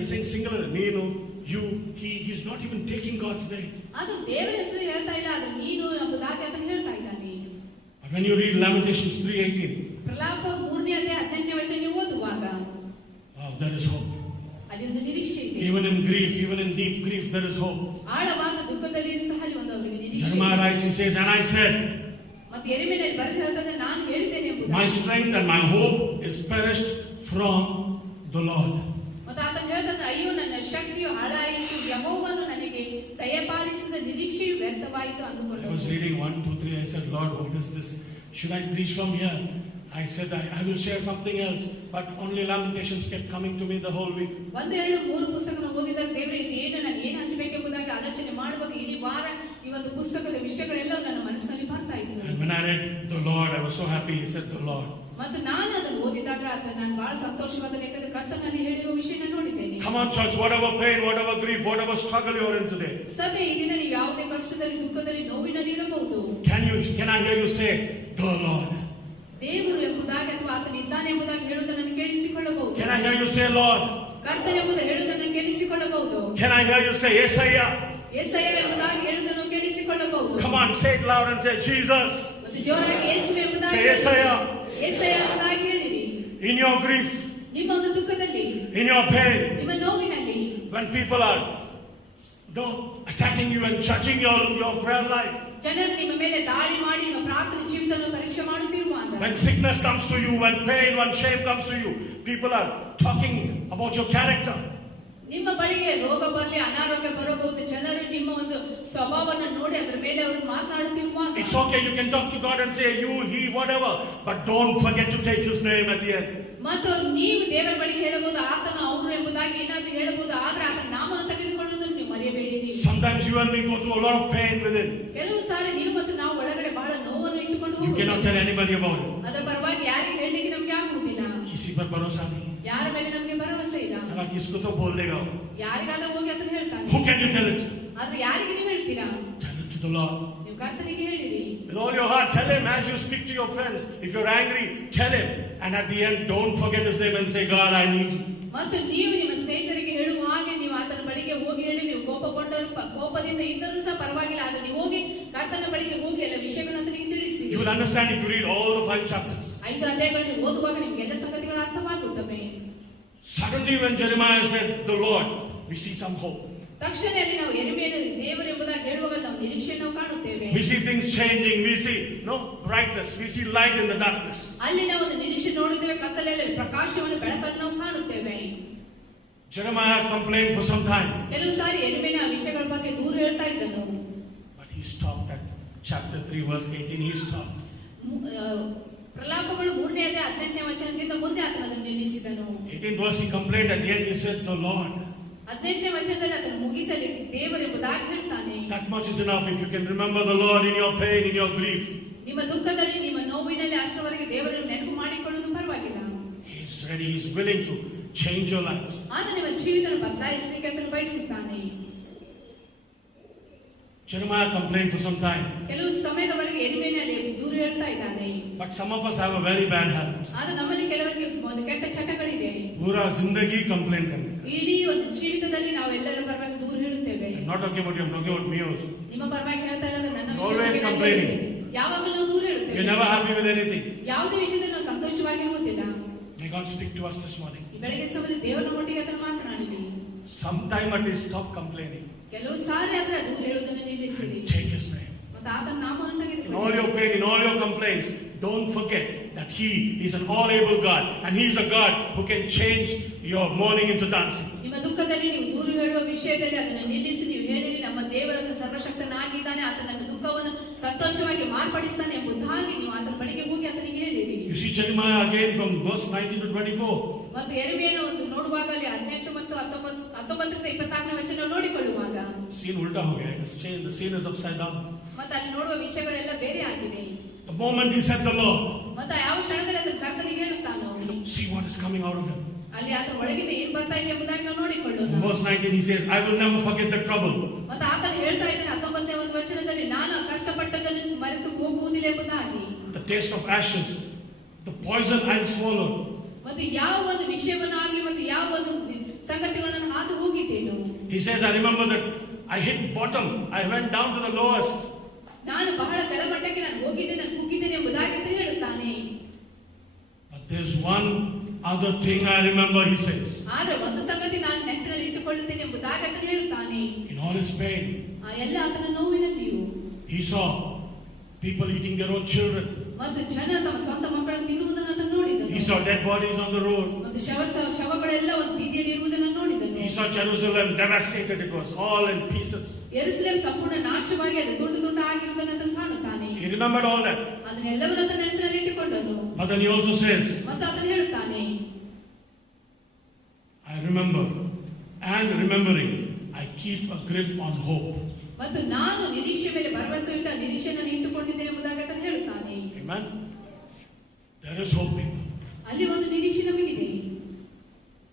He's saying singular, Nenu, you, he's not even taking God's name. ಅದು ದೇವರ ಹೆಸರು ಹೇಳ್ತಾ ಇಲ್ಲ, ಅದು ನೀನು ಎಂಬುದಾಗಿ ಆತನು ಹೇಳ್ತಾ ಇದ್ದಾನೆ. But when you read Lamentations 3:18, ಪ್ರಲಾಪ 3ನೇ ಅಧ್ಯಾಯ 18ನೇ ವಚನ ಓದುವಾಗ there is hope. ಅಲ್ಲಿ ಒಂದು ನಿರೀಕ್ಷೆ ಇದೆ. Even in grief, even in deep grief, there is hope. ಆಳವಾದ ದುಃಖದಲ್ಲಿ ಸಹ ಅಲ್ಲಿ ಒಂದು ಅವರಿಗೆ ನಿರೀಕ್ಷೆ ಇದೆ. Jeremiah writes, he says, and I said, ಮತ್ತು ಯೆರೆಮೀಯನಲ್ಲಿ ಬರೆದು ಹೇಳ್ತದೆ, ನಾನು ಹೇಳಿದ್ದೇನೆ ಎಂಬುದಾಗಿ. my strength and my hope is perished from the Lord. ಮತ್ತು ಆತನು ಹೇಳ್ತಾನೆ, ಅಯ್ಯೋ ನನ್ನ ಶಕ್ತಿಯು ಹಾಳಾಯಿತು, ಯೆಹೋವನು ನನಗೆ ದಯಪಾಲಿಸಿದ ನಿರೀಕ್ಷೆಯು ವ್ಯರ್ಥವಾಯಿತು ಅಂದುಕೊಂಡನು. I was reading 1, 2, 3. I said, Lord, what is this? Should I preach from here? I said, I will share something else. But only Lamentations kept coming to me the whole week. 1, 2, 3 ಪುಸ್ತಕವನ್ನು ಓದಿದಾಗ ದೇವರೇ ಇದು ಏನು, ನಾನು ಏನು ಹಂಚಬೇಕೆಂಬುದಾಗಿ ಆಲೋಚನೆ ಮಾಡುವಾಗ ಇಡೀ ವಾರ ಈ ಒಂದು ಪುಸ್ತಕದ ವಿಷಯಗಳೆಲ್ಲ ನನ್ನ ಮನಸ್ಸಿನಲ್ಲಿ ಬರ್ತಾ ಇತ್ತು. And when I read the Lord, I was so happy. He said, the Lord. ಮತ್ತು ನಾನು ಅದನ್ನು ಓದಿದಾಗ ನಾನು ಬಹಳ ಸಂತೋಷವಾದ ಯಾಕಂದ್ರೆ ಕರ್ತನಲ್ಲಿ ಹೇಳಿರುವ ವಿಷಯನ ನೋಡಿದ್ದೇನೆ. Come on, church, whatever pain, whatever grief, whatever struggle you are in today. ಸಭೆ ಈ ದಿನ ನೀವು ಯಾವುದೇ ಕಷ್ಟದಲ್ಲಿ, ದುಃಖದಲ್ಲಿ, ನೋವಿನಲ್ಲಿ ಇರಬಹುದು. Can I hear you say, the Lord? ದೇವರು ಎಂಬುದಾಗಿ ಅಥವಾ ಆತನು ಇದ್ದಾನೆ ಎಂಬುದಾಗಿ ಹೇಳುವುದನ್ನು ಕೇಳಿಸಿಕೊಳ್ಳಬಹುದು. Can I hear you say, Lord? ಕರ್ತನ ಎಂಬುದು ಹೇಳುವುದನ್ನು ಕೇಳಿಸಿಕೊಳ್ಳಬಹುದು. Can I hear you say, Yesaya? ಯೆಶಾಯ ಎಂಬುದಾಗಿ ಹೇಳುವುದನ್ನು ಕೇಳಿಸಿಕೊಳ್ಳಬಹುದು. Come on, say it loud and say, Jesus. ಮತ್ತು ಜೋರಾಗಿ ಯೇಸು ಎಂಬುದಾಗಿ Say, Yesaya. ಯೆಶಾಯ ಎಂಬುದಾಗಿ ಹೇಳಿರಿ. In your grief, ನಿಮ್ಮ ಒಂದು ದುಃಖದಲ್ಲಿ, in your pain, ನಿಮ್ಮ ನೋವಿನಲ್ಲಿ, when people are attacking you and judging your prayer life, ಜನರು ನಿಮ್ಮ ಮೇಲೆ ದಾಳಿ ಮಾಡಿ ನಿಮ್ಮ ಪ್ರಾರ್ಥನೆ ಜೀವಿತವನ್ನು ಪರೀಕ್ಷೆ ಮಾಡುತ್ತಿರುವಾಗ, when sickness comes to you, when pain, when shame comes to you, people are talking about your character. ನಿಮ್ಮ ಬಳಿಗೆ ರೋಗ ಬರಲಿ, ಅನಾರೋಗ್ಯ ಬರಬಹುದು, ಜನರು ನಿಮ್ಮ ಒಂದು ಸ್ವಭಾವವನ್ನು ನೋಡಿ ಅದರ ಮೇಲೆ ಅವರು ಮಾತನಾಡುತ್ತಿರುವಾಗ, It's okay, you can talk to God and say you, he, whatever, but don't forget to take his name at the end. ಮತ್ತು ನೀವು ದೇವರ ಬಳಿಗೆ ಹೇಳಬಹುದು, ಆತನು ಅವರು ಎಂಬುದಾಗಿ ಏನಾದ್ರೂ ಹೇಳಬಹುದು, ಆದ್ರೆ ಆತನ ನಾಮವನ್ನು ತೆಗೆದುಕೊಳ್ಳುವುದನ್ನು ನೀವು ಮರೆಯಬೇಡಿರಿ. Sometimes you and me go through a lot of pain within. ಕೆಲವು ಸಾರಿ ನೀವು ಮತ್ತು ನಾವು ಒಳಗಡೆ ಬಹಳ ನೋವನ್ನು ಇಟ್ಟುಕೊಂಡು You cannot ಹೋಗುತ್ತೇವೆ. tell anybody about it. ಅದರ ಪರವಾಗಿ ಯಾರಿಗೆ ಹೇಳಲಿಕ್ಕೆ ನಮ್ಗೆ ಆಗುವುದಿಲ್ಲ. किसी पर भरोसा नहीं. ಯಾರ ಮೇಲೆ ನಮ್ಗೆ ಭರವಸೆ ಇಲ್ಲ. साला किसको तो बोल देगा. ಯಾರಿಗಾದ್ರೂ ಹೋಗಿ ಅಂತ ಹೇಳ್ತಾನೆ. Who can you tell it? ಆದ್ರೆ ಯಾರಿಗೆ ನೀವು ಹೇಳ್ತೀರಾ? Tell it to the Lord. ನೀವು ಕರ್ತನಿಗೆ ಹೇಳಿರಿ. With all your heart, tell him as you speak to your friends. If you're angry, tell him. And at the end, don't forget his name and say, God, I need you. ಮತ್ತು ನೀವು ನಿಮ್ಮ ಸ್ನೇಹಿತರಿಗೆ ಹೇಳುವ ಹಾಗೆ ನೀವು ಆತನ ಬಳಿಗೆ ಹೋಗಿ ಹೇಳಿ, ನೀವು ಕೋಪದಿಂದ ಇದ್ದರೂ ಸಹ ಪರವಾಗಿಲ್ಲ, ಆದ್ರೆ ನೀವು ಹೋಗಿ ಕರ್ತನ ಬಳಿಗೆ ಹೋಗಿ ಎಲ್ಲ ವಿಷಯಗಳನ್ನು ಆತನಿಗೆ ತಿಳಿಸಿ. You will understand if you read all the 5 chapters. 5 ಅಧ್ಯಾಯಗಳನ್ನು ಓದುವಾಗ ನಿಮ್ಗೆ ಎಲ್ಲ ಸಂಗತಿಗಳು ಅರ್ಥವಾಗುತ್ತವೆ. Suddenly when Jeremiah said, the Lord, we see some hope. ತಕ್ಷಣದಲ್ಲಿ ನಾವು ಯೆರೆಮೀಯನು ದೇವರು ಎಂಬುದಾಗಿ ಹೇಳುವಾಗ ನಾವು ನಿರೀಕ್ಷೆಯನ್ನು ಕಾಣುತ್ತೇವೆ. We see things changing. We see brightness. We see light in the darkness. ಅಲ್ಲಿ ನಾವು ಒಂದು ನಿರೀಕ್ಷೆ ನೋಡುತ್ತೇವೆ, ಕತ್ತಲೆಯಲ್ಲಿ ಪ್ರಕಾಶವನ್ನು, ಬೆಳಕನ್ನು ನಾವು ಕಾಣುತ್ತೇವೆ. Jeremiah complained for some time. ಕೆಲವು ಸಾರಿ ಯೆರೆಮೀಯನ ಆ ವಿಷಯಗಳ ಬಗ್ಗೆ ದೂರ ಹೇಳ್ತಾ ಇದ್ದನು. But he stopped at chapter 3 verse 18. He stopped. ಪ್ರಲಾಪಗಳು 3ನೇ ಅಧ್ಯಾಯ 18ನೇ ವಚನದಿಂದ ಮುಂದೆ ಆತನು ಅದನ್ನು ನಿಲ್ಲಿಸಿದನು. 18th verse he complained. At the end he said, the Lord. 18ನೇ ವಚನದಲ್ಲಿ ಆತನು ಮುಗಿಸಲಿ ದೇವರು ಎಂಬುದಾಗಿ ಹೇಳ್ತಾನೆ. That much is enough if you can remember the Lord in your pain, in your grief. ನಿಮ್ಮ ದುಃಖದಲ್ಲಿ, ನಿಮ್ಮ ನೋವಿನಲ್ಲಿ ಅಷ್ಟರವರೆಗೆ ದೇವರನ್ನು ನೆನಪು ಮಾಡಿಕೊಳ್ಳುವುದು ಪರವಾಗಿಲ್ಲ. He's ready. He's willing to change your life. ಆತ ನಿಮ್ಮ ಜೀವಿತವನ್ನು ಬದಲಾಯಿಸಲಿಕ್ಕೆ ಆತನು ಬಯಸುತ್ತಾನೆ. Jeremiah complained for some time. ಕೆಲವು ಸಮಯದವರೆಗೆ ಯೆರೆಮೀಯನಲ್ಲಿ ದೂರ ಹೇಳ್ತಾ ಇದ್ದಾನೆ. But some of us have a very bad habit. ಆದ್ರೆ ನಮ್ಮಲ್ಲಿ ಕೆಲವರಿಗೆ ಒಂದು ಕೆಟ್ಟ ಚಟಗಳಿದೆ. पूरा जिंदगी complain करने. ಇಡೀ ಒಂದು ಜೀವಿತದಲ್ಲಿ ನಾವು ಎಲ್ಲರ ಪರವಾಗಿ ದೂರ ಹೇಳುತ್ತೇವೆ. I'm not talking about you. I'm talking about me also. ನಿಮ್ಮ ಪರವಾಗಿ ಹೇಳ್ತಾ ಇರೋದು ನನ್ನ Always complaining. ಯಾವಾಗಲೂ ನಾವು ದೂರ ಹೇಳುತ್ತೇವೆ. You're never happy with anything. ಯಾವುದೇ ವಿಷಯದಲ್ಲಿ ನಾವು ಸಂತೋಷ ಸಂತೋಷವಾಗಿರುವುದಿಲ್ಲ. May God speak to us this morning. ಈ ಬೆಳಗ್ಗೆ ಸಮಯದಲ್ಲಿ ದೇವರ ಒಟ್ಟಿಗೆ ಅದನ್ನು ಮಾತನಾಡಿರಿ. Sometime at least stop complaining. ಕೆಲವು ಸಾರಿ ಆದ್ರೆ ಅದು ಹೇಳುವುದನ್ನು ನಿಲ್ಲಿಸಿರಿ. Take His name. ಮತ್ತು ಆತನ ನಾಮವನ್ನು In all ತೆಗೆದುಕೊಳ್ಳಿ. your pain, in all your complaints, don't forget that He is an all-able God, and He is a God who can change your mourning into dancing. ನಿಮ್ಮ ದುಃಖದಲ್ಲಿ ನೀವು ದೂರು ಹೇಳುವ ವಿಷಯದಲ್ಲಿ ಅದನ್ನು ನಿಲ್ಲಿಸಿ ನೀವು ಹೇಳಿರಿ, ನಮ್ಮ ದೇವರನ್ನು ಸರ್ವಶಕ್ತನಾಗಿದ್ದಾನೆ, ಆತ ನನ್ನ ದುಃಖವನ್ನು ಸಂತೋಷವಾಗಿ ಮಾರ್ಪಡಿಸ್ತಾನೆ ಎಂಬುದಾಗಿ ನೀವು ಆತನ ಬಳಿಗೆ ಹೋಗಿ ಆತನಿಗೆ ಹೇಳಿರಿ. You see Jeremiah again from verse 19 to 24. ಮತ್ತು ಯೆರೆಮೀಯನ ಒಂದು ನೋಡುವಾಗ ಅಲ್ಲಿ 18 ಮತ್ತು 19ರಿಂದ 26ನೇ ವಚನ ನೋಡಿಕೊಳ್ಳುವಾಗ Scene ulta ho gaya. The scene is upside down. ಮತ್ತು ಅಲ್ಲಿ ನೋಡುವ ವಿಷಯಗಳೆಲ್ಲ ಬೇರೆ ಆಗಿದೆ. The moment he said the Lord, ಮತ್ತು ಯಾವ ಕ್ಷಣದಲ್ಲಿ ಅದನ್ನು ಕರ್ತನಿಗೆ ಹೇಳುತ್ತಾನೋ see what is coming out of him. ಅಲ್ಲಿ ಆತನ ಒಳಗಿಂದ ಏನ್ ಬರ್ತಾ ಇದೆ ಎಂಬುದಾಗಿ ನಾವು ನೋಡಿಕೊಳ್ಳೋಣ. In verse 19 he says, I will never forget the trouble. ಮತ್ತು ಆತನು ಹೇಳ್ತಾ ಇದ್ದಾನೆ 19ನೇ ಒಂದು ವಚನದಲ್ಲಿ, ನಾನು ಕಷ್ಟಪಟ್ಟದನ್ನು ಮರೆತು ಹೋಗುವುದಿಲ್ಲ ಎಂಬುದಾಗಿ. The taste of ashes, the poison I swallowed. ಮತ್ತು ಯಾವ ಒಂದು ವಿಷಯವನ್ನಾಗಲಿ ಮತ್ತು ಯಾವ ಒಂದು ಸಂಗತಿಗಳನ್ನು ಹಾದು ಹೋಗಿದ್ದೇನು. He says, I remember that I hit bottom. I went down to the lowest. ನಾನು ಬಹಳ ಕೆಳಮಟ್ಟಕ್ಕೆ ನಾನು ಹೋಗಿದ್ದೇನೆ, ನಾನು ಕುಗ್ಗಿದ್ದೇನೆ ಎಂಬುದಾಗಿ ಅಂತ ಹೇಳುತ್ತಾನೆ. But there's one other thing I remember, he says. ಆದ್ರೆ ಒಂದು ಸಂಗತಿ ನಾನು ನೆನಪಿನಲ್ಲಿ ಇಟ್ಟುಕೊಳ್ಳುತ್ತೇನೆ ಎಂಬುದಾಗಿ ಅಂತ ಹೇಳುತ್ತಾನೆ. In all his pain, ಆ ಎಲ್ಲ ಆತನ ನೋವಿನಲ್ಲಿಯೂ he saw people eating their own children. ಮತ್ತು ಜನರು ತಮ್ಮ ಸ್ವಂತ ಮಕ್ಕಳನ್ನು ತಿನ್ನುವುದನ್ನು ಆತನು ನೋಡಿದನು. He saw dead bodies on the road. ಮತ್ತು ಶವಗಳೆಲ್ಲ ಒಂದು ಬೀದಿಯಲ್ಲಿ ಇರುವುದನ್ನು ನೋಡಿದನು. He saw Jerusalem devastated. It was all in pieces. ಯೆರೂಸಲೇಮ್ ಸಂಪೂರ್ಣ ನಾಶವಾಗಿ ಅದು ತುಂಡು ತುಂಡು ಆಗಿರುವುದನ್ನು ಆತನು ಕಾಣುತ್ತಾನೆ. He remembered all that. ಅದನ್ನೆಲ್ಲವನ್ನೂ ಆತನ ನೆನಪಿನಲ್ಲಿ ಇಟ್ಟುಕೊಂಡನು. But then he also says, ಮತ್ತು ಆತನು ಹೇಳುತ್ತಾನೆ, I remember, and remembering, I keep a grip on hope. ಮತ್ತು ನಾನು ನಿರೀಕ್ಷೆ ಮೇಲೆ ಭರವಸೆ ಇಟ್ಟ ನಿರೀಕ್ಷೆಯನ್ನು ಇಟ್ಟುಕೊಂಡಿದ್ದೇನೆ ಎಂಬುದಾಗಿ ಆತನು ಹೇಳುತ್ತಾನೆ. Amen. There is hope, people. ಅಲ್ಲಿ ಒಂದು ನಿರೀಕ್ಷೆ ನಮಗಿದೆ.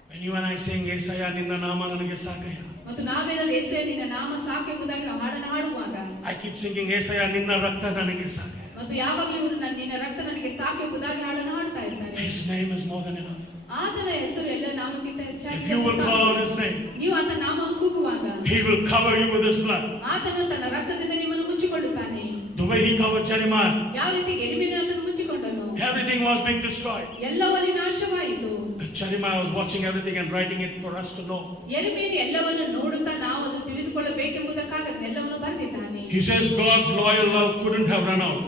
When you and I sing, Yesaya ninna nama nanage sakaya. ಮತ್ತು ನಾವೇನಾದ್ರೂ ಯೆಹೋವನೇ ನಿನ್ನ ನಾಮ ಸಾಕು ಎಂಬುದಾಗಿ ನಾವು ಹಾಡನ್ನು ಹಾಡುವಾಗ I keep singing, Yesaya ninna rakta nanage sakaya. ಮತ್ತು ಯಾವಾಗಲೂ ಇವರು ನಿನ್ನ ರಕ್ತ ನನಗೆ ಸಾಕು ಎಂಬುದಾಗಿ ಹಾಡನ್ನು ಹಾಡ್ತಾ ಇದ್ದಾರೆ. His name is more than enough. ಆತನ ಹೆಸರು ಎಲ್ಲ ನಾಮಕ್ಕಿಂತ ಹೆಚ್ಚಾಗಿ. If you will call on His name, ನೀವು ಆತನ ನಾಮವನ್ನು ಕೂಗುವಾಗ He will cover you with His blood. ಆತನು ತನ್ನ ರಕ್ತದಿಂದ ನಿಮ್ಮನ್ನು ಮುಚ್ಚಿಕೊಳ್ಳುತ್ತಾನೆ. The way He covered Jeremiah, ಯಾವ ರೀತಿ ಯೆರೆಮೀಯನನ್ನು ಆತನು ಮುಚ್ಚಿಕೊಂಡನು. everything was being destroyed. ಎಲ್ಲವೂ ಅಲ್ಲಿ ನಾಶವಾಯಿತು. But Jeremiah was watching everything and writing it for us to know. ಯೆರೆಮೀಯನು ಎಲ್ಲವನ್ನು ನೋಡುತ್ತಾ ನಾವು ಅದು ತಿಳಿದುಕೊಳ್ಳಬೇಕೆಂಬುದಕ್ಕಾಗಿ ಎಲ್ಲವನ್ನು ಬರೆದಿದ್ದಾನೆ. He says God's loyal love couldn't have run out.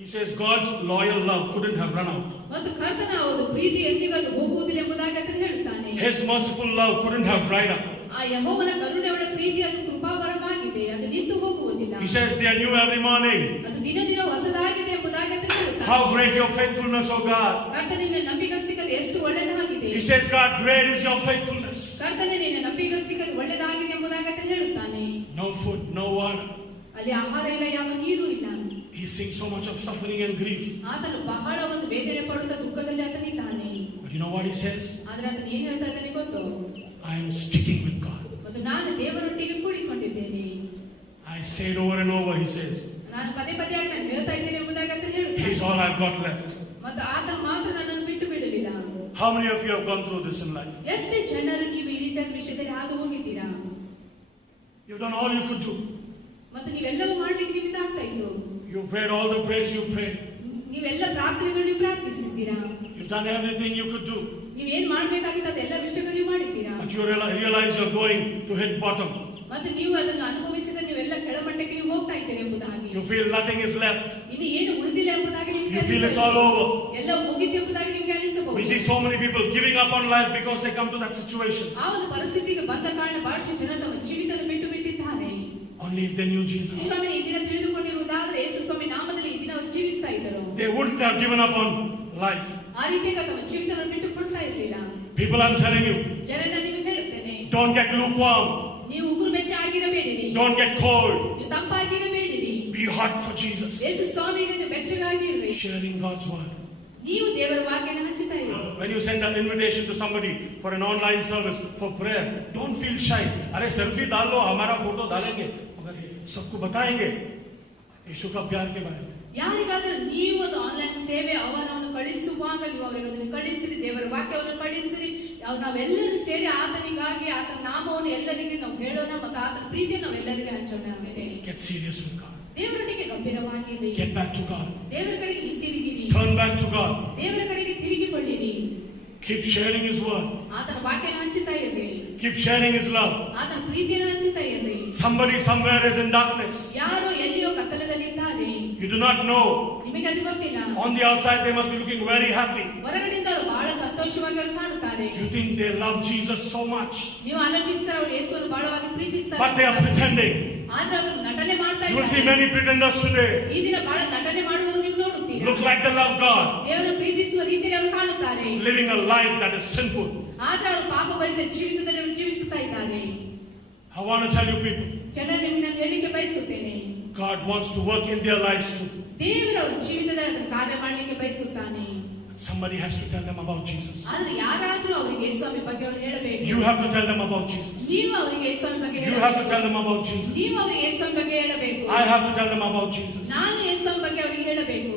He says God's loyal love couldn't have run out. ಮತ್ತು ಕರ್ತನ ಒಂದು ಪ್ರೀತಿ ಎಂದಿಗೂ ಅದು ಹೋಗುವುದಿಲ್ಲ ಎಂಬುದಾಗಿ ಆತನು ಹೇಳುತ್ತಾನೆ. His merciful love couldn't have dried up. ಆ ಯೆಹೋವನ ಕರುಣೆಯುಳ್ಳ ಪ್ರೀತಿ ಅದು ಕೃಪಾವರವಾಗಿದೆ, ಅದು ನಿಂತು ಹೋಗುವುದಿಲ್ಲ. He says they are new every morning. ಅದು ದಿನ ದಿನ ಹೊಸದಾಗಿದೆ ಎಂಬುದಾಗಿ ಆತನು ಹೇಳುತ್ತಾನೆ. How great your faithfulness, O God. ಕರ್ತನೇ ನಿನ್ನ ನಂಬಿಗಸ್ತಿಕತೆ ಎಷ್ಟು ಒಳ್ಳೆಯದಾಗಿದೆ. He says, God, great is your faithfulness. ಕರ್ತನೇ ನಿನ್ನ ನಂಬಿಗಸ್ತಿಕತೆ ಒಳ್ಳೆಯದಾಗಿದೆ ಎಂಬುದಾಗಿ ಆತನು ಹೇಳುತ್ತಾನೆ. No food, no water. ಅಲ್ಲಿ ಆಹಾರ ಇಲ್ಲ, ಯಾವ ನೀರು ಇಲ್ಲ. He sees so much of suffering and grief. ಆತನು ಬಹಳ ಒಂದು ವೇದನೆ ಪಡುತ್ತಾ ದುಃಖದಲ್ಲಿ ಆತನಿದ್ದಾನೆ. But you know what he says? ಆದ್ರೆ ಆತನು ಏನು ಹೇಳ್ತಾ ಇದ್ದಾನೆ ಗೊತ್ತು? I am sticking with God. ಮತ್ತು ನಾನು ದೇವರೊಟ್ಟಿಗೆ ಕೂಡಿಕೊಂಡಿದ್ದೇನೆ. I said over and over, he says. ನಾನು ಪದೇ ಪದೇಯಾಗಿ ನಾನು ಹೇಳ್ತಾ ಇದ್ದೇನೆ ಎಂಬುದಾಗಿ ಆತನು He is ಹೇಳುತ್ತಾನೆ. all I've got left. ಮತ್ತು ಆತನು ಮಾತ್ರ ನನ್ನನ್ನು ಬಿಟ್ಟು ಬಿಡಲಿಲ್ಲ. How many of you have gone through this in life? ಎಷ್ಟು ಜನರು ನೀವು ಈ ರೀತಿಯಾದ ವಿಷಯದಲ್ಲಿ ಹಾದು ಹೋಗಿದ್ದೀರಾ? You've done all you could do. ಮತ್ತು ನೀವೆಲ್ಲವೂ ಮಾಡ್ಲಿಕ್ಕೆ ನಿಮ್ಮಿಂದ ಆಗ್ತಾ ಇತ್ತು. You've prayed all the prayers you prayed. ನೀವೆಲ್ಲ ಪ್ರಾರ್ಥನೆಗಳು ನೀವು ಪ್ರಾರ್ಥಿಸಿದ್ದೀರಾ. You've done everything you could do. ನೀವೇನ್ ಮಾಡ್ಬೇಕಾಗಿತ್ತು ಅದೆಲ್ಲ ವಿಷಯಗಳು ನೀವು ಮಾಡಿದ್ದೀರಾ. But you realize you're going to hit bottom. ಮತ್ತು ನೀವು ಅದನ್ನು ಅನುಭವಿಸಿದ ನೀವೆಲ್ಲ ಕೆಳಮಟ್ಟಕ್ಕೆ ನೀವು ಹೋಗ್ತಾ ಇದ್ದೀರಿ ಎಂಬುದಾಗಿ. You feel nothing is left. ಇನ್ನು ಏನು ಉಳಿದಿಲ್ಲ ಎಂಬುದಾಗಿ ನಿಮಗೆ You feel it's all over. ಎಲ್ಲ ಮುಗಿತು ಎಂಬುದಾಗಿ ನಿಮಗೆ ಅನಿಸಬಹುದು. We see so many people giving up on life because they come to that situation. ಆ ಒಂದು ಪರಿಸ್ಥಿತಿಗೆ ಬಂದ ಕಾರಣ ಬಹಳಷ್ಟು ಜನ ತಮ್ಮ ಜೀವಿತವನ್ನು ಬಿಟ್ಟು ಬಿಟ್ಟಿದ್ದಾರೆ. Only if they knew Jesus. ಸ್ವಾಮಿ ಈ ದಿನ ತಿಳಿದುಕೊಂಡಿರುವುದಾದ್ರೆ ಯೇಸು ಸ್ವಾಮಿ ನಾಮದಲ್ಲಿ ಈ ದಿನ ಅವರು ಜೀವಿಸ್ತಾ ಇದ್ದರು. They wouldn't have given up on life. ಆ ರೀತಿಯಾಗಿ ತಮ್ಮ ಜೀವಿತವನ್ನು ಬಿಟ್ಟು ಕೊಡ್ತಾ ಇರಲಿಲ್ಲ. People, I'm telling you, ಜನರನ್ನ ನಿಮಗೆ ಹೇಳುತ್ತೇನೆ, don't get lukewarm. ನೀವು ಉಗುರು ಬೆಚ್ಚ ಆಗಿರಬೇಡಿರಿ. Don't get cold. ನೀವು ತಂಪಾಗಿರಬೇಡಿರಿ. Be hot for Jesus. ಯೇಸು ಸ್ವಾಮಿಗೆ ನೀವು ಬೆಚ್ಚಗಾಗಿರ್ರಿ. Sharing God's word. ನೀವು ದೇವರ ವಾಕ್ಯನ ಹಂಚುತ್ತಾ ಇರಿ. When you send an invitation to somebody for an online service for prayer, don't feel shy. अरे सेल्फी डाल लो, हमारा फोटो डालेंगे, मगर सबको बताएंगे यीशु का प्यार के बारे में. ಯಾರಿಗಾದರೂ ನೀವು ಒಂದು ಆನ್ಲೈನ್ ಸೇವೆ ಆಹ್ವಾನವನ್ನು ಕಳಿಸುವಾಗ ನೀವು ಅವರಿಗೆ ಅದನ್ನು ಕಳಿಸಿರಿ, ದೇವರ ವಾಕ್ಯವನ್ನು ಕಳಿಸಿರಿ. ನಾವೆಲ್ಲರೂ ಸೇರಿ ಆತನಿಗಾಗಿ ಆತನ ನಾಮವನ್ನು ಎಲ್ಲರಿಗೆ ನಾವು ಹೇಳೋಣ ಮತ್ತು ಆತನ ಪ್ರೀತಿಯನ್ನು ನಾವೆಲ್ಲರಿಗೆ ಹಂಚೋಣ. Get serious with God. ದೇವರೊಟ್ಟಿಗೆ ಗಂಭೀರವಾಗಿರಿ. Get back to God. ದೇವರ ಕಡೆಗೆ ಹಿಂತಿರುಗಿರಿ. Turn back to God. ದೇವರ ಕಡೆಗೆ ತಿರುಗಿಕೊಳ್ಳಿರಿ. Keep sharing His word. ಆತನ ವಾಕ್ಯನ ಹಂಚುತ್ತಾ ಇರ್ರಿ. Keep sharing His love. ಆತನ ಪ್ರೀತಿಯನ್ನು ಹಂಚುತ್ತಾ ಇರ್ರಿ. Somebody somewhere is in darkness. ಯಾರೋ ಎಲ್ಲಿಯೋ ಕತ್ತಲದಲ್ಲಿದ್ದಾರೆ. You do not know. ನಿಮಗೆ ಅದು ಗೊತ್ತಿಲ್ಲ. On the outside they must be looking very happy. ಹೊರಗಡೆಯಿಂದ ಅವರು ಬಹಳ ಸಂತೋಷವಾಗಿ ಅವರು ಕಾಣುತ್ತಾರೆ. You think they love Jesus so much. ನೀವು ಆಲೋಚಿಸ್ತಾರೆ ಅವರು ಯೇಸುವನ್ನು ಬಹಳವಾಗಿ ಪ್ರೀತಿಸ್ತಾರೆ. But they are pretending. ಆದ್ರೆ ಅವರು ನಟನೆ ಮಾಡ್ತಾ You will see ಇದ್ದಾರೆ. many pretenders today. ಈ ದಿನ ಬಹಳ ನಟನೆ ಮಾಡುವವರು ನೀವು ನೋಡುತ್ತೀರಾ. Look like they love God. ದೇವರನ್ನು ಪ್ರೀತಿಸುವ ರೀತಿಯಲ್ಲಿ ಅವರು ಕಾಣುತ್ತಾರೆ. Living a life that is sinful. ಆದ್ರೆ ಅವರು ಪಾಪಭರಿತ ಜೀವಿತದಲ್ಲಿ ಅವರು ಜೀವಿಸುತ್ತಾ ಇದ್ದಾರೆ. I want to tell you people. ಜನರು ನಿಮಗೆ ನಾನು ಹೇಳಿಕೆ ಬಯಸುತ್ತೇನೆ. God wants to work in their lives too. ದೇವರು ಅವರ ಜೀವಿತದಲ್ಲಿ ಅದನ್ನು ಕಾರ್ಯ ಮಾಡಲಿಕ್ಕೆ ಬಯಸುತ್ತಾನೆ. Somebody has to tell them about Jesus. ಆದ್ರೆ ಯಾರಾದ್ರೂ ಅವರಿಗೆ ಯೇಸುವಿನ ಬಗ್ಗೆ ಅವರು ಹೇಳಬೇಕು. You have to tell them about Jesus. ನೀವು ಅವರಿಗೆ ಯೇಸುವಿನ ಬಗ್ಗೆ You have to tell them about Jesus. ನೀವು ಅವರಿಗೆ ಯೇಸುವಿನ ಬಗ್ಗೆ ಹೇಳಬೇಕು. I have to tell them about Jesus. ನಾನು ಯೇಸುವಿನ ಬಗ್ಗೆ ಅವರಿಗೆ ಹೇಳಬೇಕು.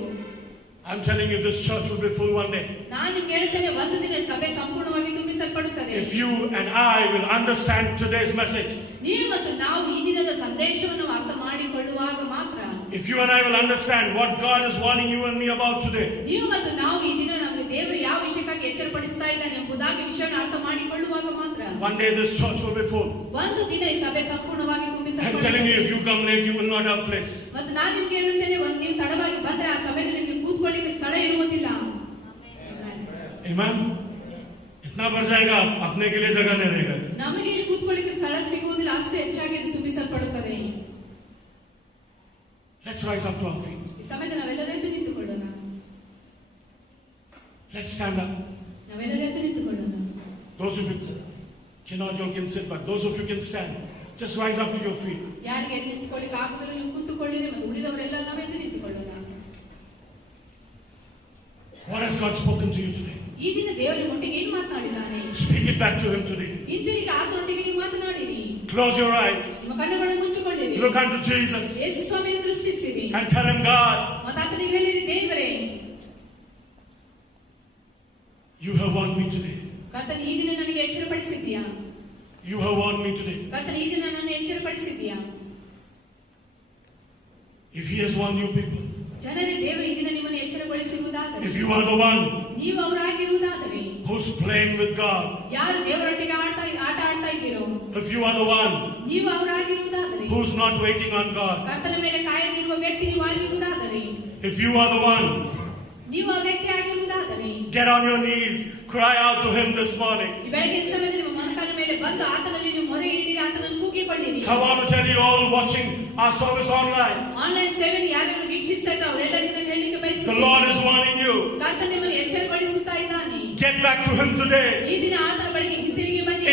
I'm telling you, this church will be full one day. ನಾನು ನಿಮಗೆ ಹೇಳ್ತೇನೆ, ಒಂದು ದಿನ ಸಭೆ ಸಂಪೂರ್ಣವಾಗಿ ತುಂಬಿಸಲ್ಪಡುತ್ತದೆ. If you and I will understand today's message. ನೀವು ಮತ್ತು ನಾವು ಈ ದಿನದ ಸಂದೇಶವನ್ನು ಅರ್ಥ ಮಾಡಿಕೊಳ್ಳುವಾಗ ಮಾತ್ರ. If you and I will understand what God is warning you and me about today. ನೀವು ಮತ್ತು ನಾವು ಈ ದಿನ ನಮಗೆ ದೇವರು ಯಾವ ವಿಷಯಕ್ಕಾಗಿ ಎಚ್ಚರಪಡಿಸ್ತಾ ಇದ್ದಾನೆ ಎಂಬುದಾಗಿ ವಿಷಯವನ್ನು ಅರ್ಥ ಮಾಡಿಕೊಳ್ಳುವಾಗ ಮಾತ್ರ. One day this church will be full. ಒಂದು ದಿನ ಈ ಸಭೆ ಸಂಪೂರ್ಣವಾಗಿ I'm ತುಂಬಿಸಲ್ಪಡುತ್ತದೆ. telling you, if you come late, you will not have place. ಮತ್ತು ನಾನು ನಿಮಗೆ ಹೇಳುತ್ತೇನೆ, ನೀವು ತಡವಾಗಿ ಬಂದ್ರೆ ಆ ಸಭೆಯಲ್ಲಿ ನಿಮಗೆ ಕೂತ್ಕೊಳ್ಳಿಕ್ಕೆ ಸ್ಥಳ ಇರುವುದಿಲ್ಲ. Amen. इतना बढ़ जाएगा, अपने के लिए जगह नहीं रहेगा. ನಮಗೆ ಇಲ್ಲಿ ಕೂತ್ಕೊಳ್ಳಿಕ್ಕೆ ಸ್ಥಳ ಸಿಗುವುದಿಲ್ಲ, ಅಷ್ಟು ಹೆಚ್ಚಾಗಿ ಇದು ತುಂಬಿಸಲ್ಪಡುತ್ತದೆ. Let's rise up to our feet. ಈ ಸಮಯದಲ್ಲಿ ನಾವೆಲ್ಲರೂ ಎದ್ದು ನಿಂತುಕೊಳ್ಳೋಣ. Let's stand up. ನಾವೆಲ್ಲರೂ ಎದ್ದು ನಿಂತುಕೊಳ್ಳೋಣ. Those of you cannot, you can sit, but those of you can stand. Just rise up to your feet. ಯಾರಿಗೆ ಎದ್ದು ನಿಂತುಕೊಳ್ಳಿಕ್ಕೆ ಆಗುವುದಿಲ್ಲ ನೀವು ಕೂತುಕೊಳ್ಳಿರಿ, ಮತ್ತು ಉಳಿದವರೆಲ್ಲ ನಾವು ಎದ್ದು ನಿಂತುಕೊಳ್ಳೋಣ. What has God spoken to you today? ಈ ದಿನ ದೇವರ ಒಟ್ಟಿಗೆ ಏನು ಮಾತನಾಡಿದ್ದಾನೆ? Speak it back to Him today. ಹಿಂದಿರುಗಿ ಆತನೊಟ್ಟಿಗೆ ನೀವು ಮಾತನಾಡಿರಿ. Close your eyes. ನಿಮ್ಮ ಕಣ್ಣುಗಳನ್ನು ಮುಚ್ಚಿಕೊಳ್ಳಿರಿ. Look unto Jesus. ಯೇಸು ಸ್ವಾಮಿಯನ್ನು ದೃಷ್ಟಿಸಿರಿ. And tell Him, God, ಮತ್ತು ಆತನಿಗೆ ಹೇಳಿರಿ, ದೇವರೇ, you have warned me today. ಕರ್ತನು ಈ ದಿನ ನನಗೆ ಎಚ್ಚರಪಡಿಸಿದ್ಯಾ? You have warned me today. ಕರ್ತನು ಈ ದಿನ ನನ್ನ ಎಚ್ಚರಪಡಿಸಿದ್ಯಾ? If He has warned you people, ಜನರೇ, ದೇವರು ಈ ದಿನ ನಿಮ್ಮನ್ನು ಎಚ್ಚರಗೊಳಿಸಿರುವುದಾದರೆ, if you are the one ನೀವು ಅವರಾಗಿರುವುದಾದರೆ, who's playing with God, ಯಾರು ದೇವರೊಟ್ಟಿಗೆ ಆಟ ಆಡ್ತಾ ಇದ್ದೀರೋ, if you are the one ನೀವು ಅವರಾಗಿರುವುದಾದರೆ, who's not waiting on God, ಕರ್ತನ ಮೇಲೆ ಕಾಯದಿರುವ ವ್ಯಕ್ತಿ ನೀವು ಆಗಿರುವುದಾದರೆ, if you are the one, ನೀವು ಆ ವ್ಯಕ್ತಿ ಆಗಿರುವುದಾದರೆ, get on your knees, cry out to Him this morning. ಈ ಬೆಳಗಿನ ಸಮಯದಲ್ಲಿ ನಿಮ್ಮ ಮೊಣಕಾಲ ಮೇಲೆ ಬಂದು ಆತನಲ್ಲಿ ನೀವು ಮೊರೆ ಇಡಿರಿ, ಆತನನ್ನು ಕೂಗಿಕೊಳ್ಳಿರಿ. I want to tell you all watching our service online, online ಸೇವೆಯನ್ನು ಯಾರ್ಯಾರು ವೀಕ್ಷಿಸ್ತಾ ಇದ್ದಾರೆ ಅವರೆಲ್ಲರಿಗೂ ನಾನು ಹೇಳಲಿಕ್ಕೆ the ಬಯಸುತ್ತೇನೆ, Lord is warning you. ಕರ್ತನು ನಿಮ್ಮನ್ನು ಎಚ್ಚರಗೊಳಿಸುತ್ತಾ ಇದ್ದಾನೆ. Get back to Him today. ಈ ದಿನ ಆತನ ಬಳಿಗೆ ಹಿಂತಿರುಗಿ ಬನ್ನಿ.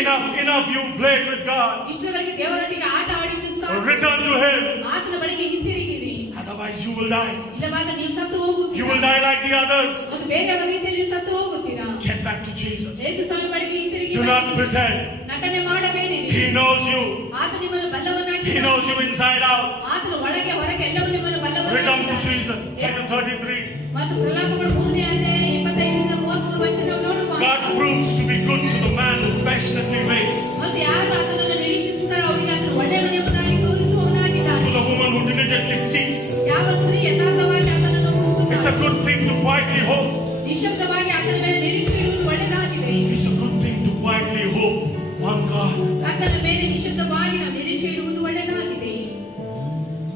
Enough you played with God. ಇಷ್ಟರವರೆಗೆ ದೇವರೊಟ್ಟಿಗೆ ಆಟ ಆಡಿದ್ದು ಸಾಕು. Return to Him. ಆತನ ಬಳಿಗೆ ಹಿಂತಿರುಗಿರಿ. Otherwise you will die. ಇಲ್ಲವಾದ ನೀವು ಸತ್ತು You ಹೋಗುತ್ತೀರಾ. will die like the others. ಒಂದು ಬೇರೆಯವರ ರೀತಿಯಲ್ಲಿ ನೀವು ಸತ್ತು ಹೋಗುತ್ತೀರಾ. Get back to Jesus. ಯೇಸು ಸ್ವಾಮಿ ಬಳಿಗೆ ಹಿಂತಿರುಗಿ Do not ಬನ್ನಿ. pretend. ನಟನೆ ಮಾಡಬೇಡಿರಿ. He knows you. ಆತ ನಿಮ್ಮನ್ನು ಬಲ್ಲವನಾಗಿ, He knows you inside out. ಆತನ ಒಳಗೆ ಹೊರಗೆ ಎಲ್ಲವೂ ನಿಮ್ಮನ್ನು Return to ಬಲ್ಲವನಾಗಿ. Jesus. Chapter 33. ಮತ್ತು ಪ್ರಲಾಪಗಳು 3ನೇ ಅಧ್ಯಾಯ 25ರಿಂದ 33 ವಚನ ನೋಡುವ. God proves to be good to the man who passionately waits. ಮತ್ತು ಯಾರು ಆತನನ್ನು ನಿರೀಕ್ಷಿಸುತ್ತಾರೋ ಅವರಿಗೆ ಆತನು ಒಳ್ಳೆಯವನೆಂಬುದಾಗಿ ತೋರಿಸುವವನಾಗಿದ್ದಾನೆ. To the woman who diligently seeks. ಯಾವ ಸ್ತ್ರೀ ಯಥಾರ್ಥವಾಗಿ ಆತನನ್ನು It's a ಹುಡುಕುತ್ತಾಳೆ, good thing to quietly hope. ನಿಶ್ಶಬ್ದವಾಗಿ ಆತನ ಮೇಲೆ ನಿರೀಕ್ಷೆ ಇಡುವುದು ಒಳ್ಳೆಯದಾಗಿದೆ. It's a good thing to quietly hope on God. ಕರ್ತನ ಮೇಲೆ ನಿಶ್ಶಬ್ದವಾಗಿ ನಾವು ನಿರೀಕ್ಷೆ ಇಡುವುದು ಒಳ್ಳೆಯದಾಗಿದೆ.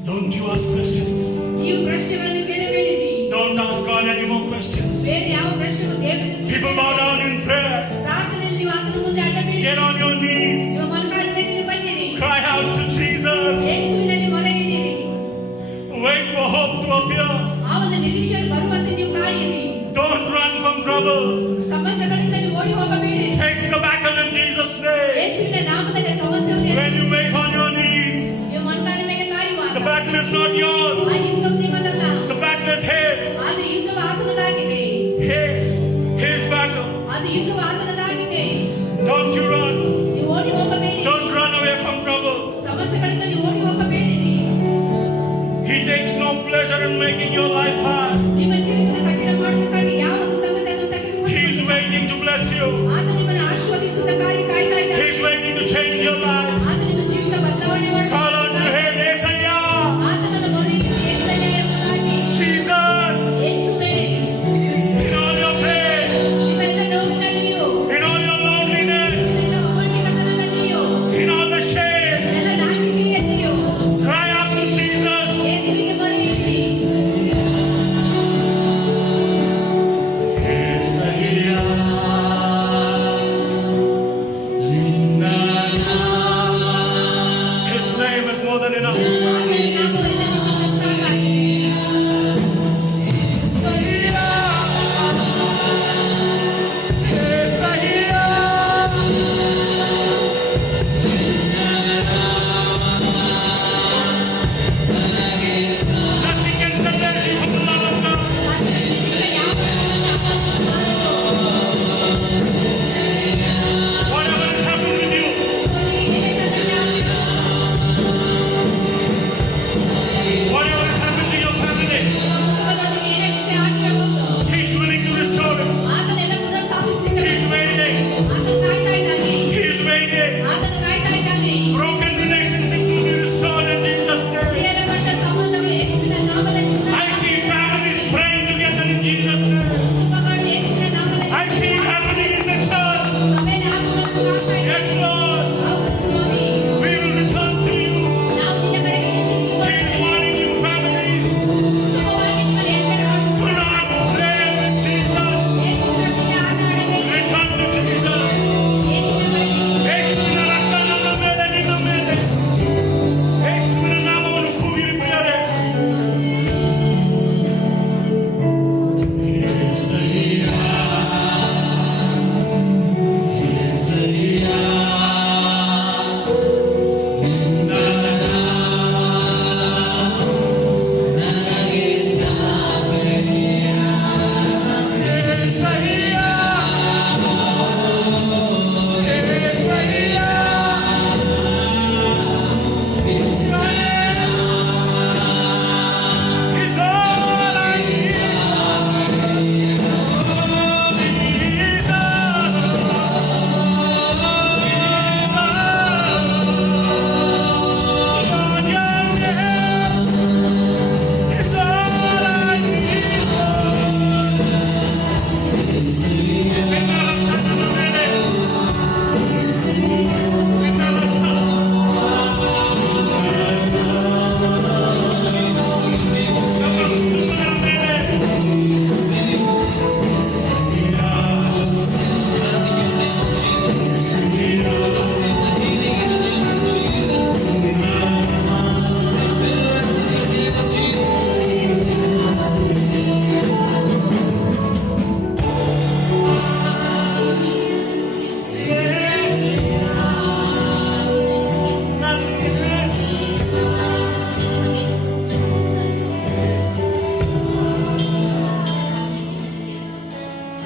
Don't you ask questions. ನೀವು ಪ್ರಶ್ನೆಗಳನ್ನು ಕೇಳಬೇಡಿರಿ. Don't ask God any more questions. ಬೇರೆ ಯಾವ ಪ್ರಶ್ನೆಗೂ ದೇವರಿಗೆ People bow down in prayer. ಪ್ರಾರ್ಥನೆಯಲ್ಲಿ ನೀವು ಆತನ ಮುಂದೆ ಅಡ್ಡಬೇಡಿ. Get on your knees. ನಿಮ್ಮ ಮೊಣಕಾಲ ಮೇಲೆ ನೀವು ಬನ್ನಿರಿ. Cry out to Jesus. ಯೇಸುವಿನಲ್ಲಿ ಮೊರೆ ಇಡಿರಿ. Wait for hope to appear. ಆ ಒಂದು ನಿರೀಕ್ಷೆ ಬರುವಂತೆ ನೀವು ಕಾಯಿರಿ. Don't run from trouble. ಸಮಸ್ಯೆಗಳಿಂದ ನೀವು ಓಡಿ ಹೋಗಬೇಡಿ. Face the battle in Jesus' name. ಯೇಸುವಿನ ನಾಮದಲ್ಲಿ ಸಮಸ್ಯೆಯನ್ನು When you wait on your knees, ನೀವು ಮೊಣಕಾಲ ಮೇಲೆ ಕಾಯುವಾಗ the battle is not yours. ಆ ಯುದ್ಧವು ನಿಮ್ಮದಲ್ಲ, The battle is His. ಅದು ಯುದ್ಧವು ಆತನದಾಗಿದೆ. His battle. ಅದು ಯುದ್ಧವು ಆತನದಾಗಿದೆ. Don't you run. ನೀವು ಓಡಿ ಹೋಗಬೇಡಿ. Don't run away from trouble. ಸಮಸ್ಯೆಗಳಿಂದ ನೀವು ಓಡಿ ಹೋಗಬೇಡಿರಿ. He takes no pleasure in making your life hard. ನಿಮ್ಮ ಜೀವಿತದ ಕಠಿಣ ಮಾಡುವುದಕ್ಕಾಗಿ ಯಾವ ಒಂದು ಸಂಗತಿಯನ್ನು He's ತೆಗೆದುಕೊಂಡು waiting to bless you. ಆತ ನಿಮ್ಮನ್ನು ಆಶೀರ್ವದಿಸುವುದಕ್ಕಾಗಿ ಕಾಯ್ತಾ ಇದ್ದಾನೆ. He's waiting to change your life. ಆತ ನಿಮ್ಮ ಜೀವಿತ ಬದಲಾವಣೆ Call on to ಮಾಡುತ್ತಾನೆ. Him. Yesaya. ಆತನನ್ನು ಮೊರೆ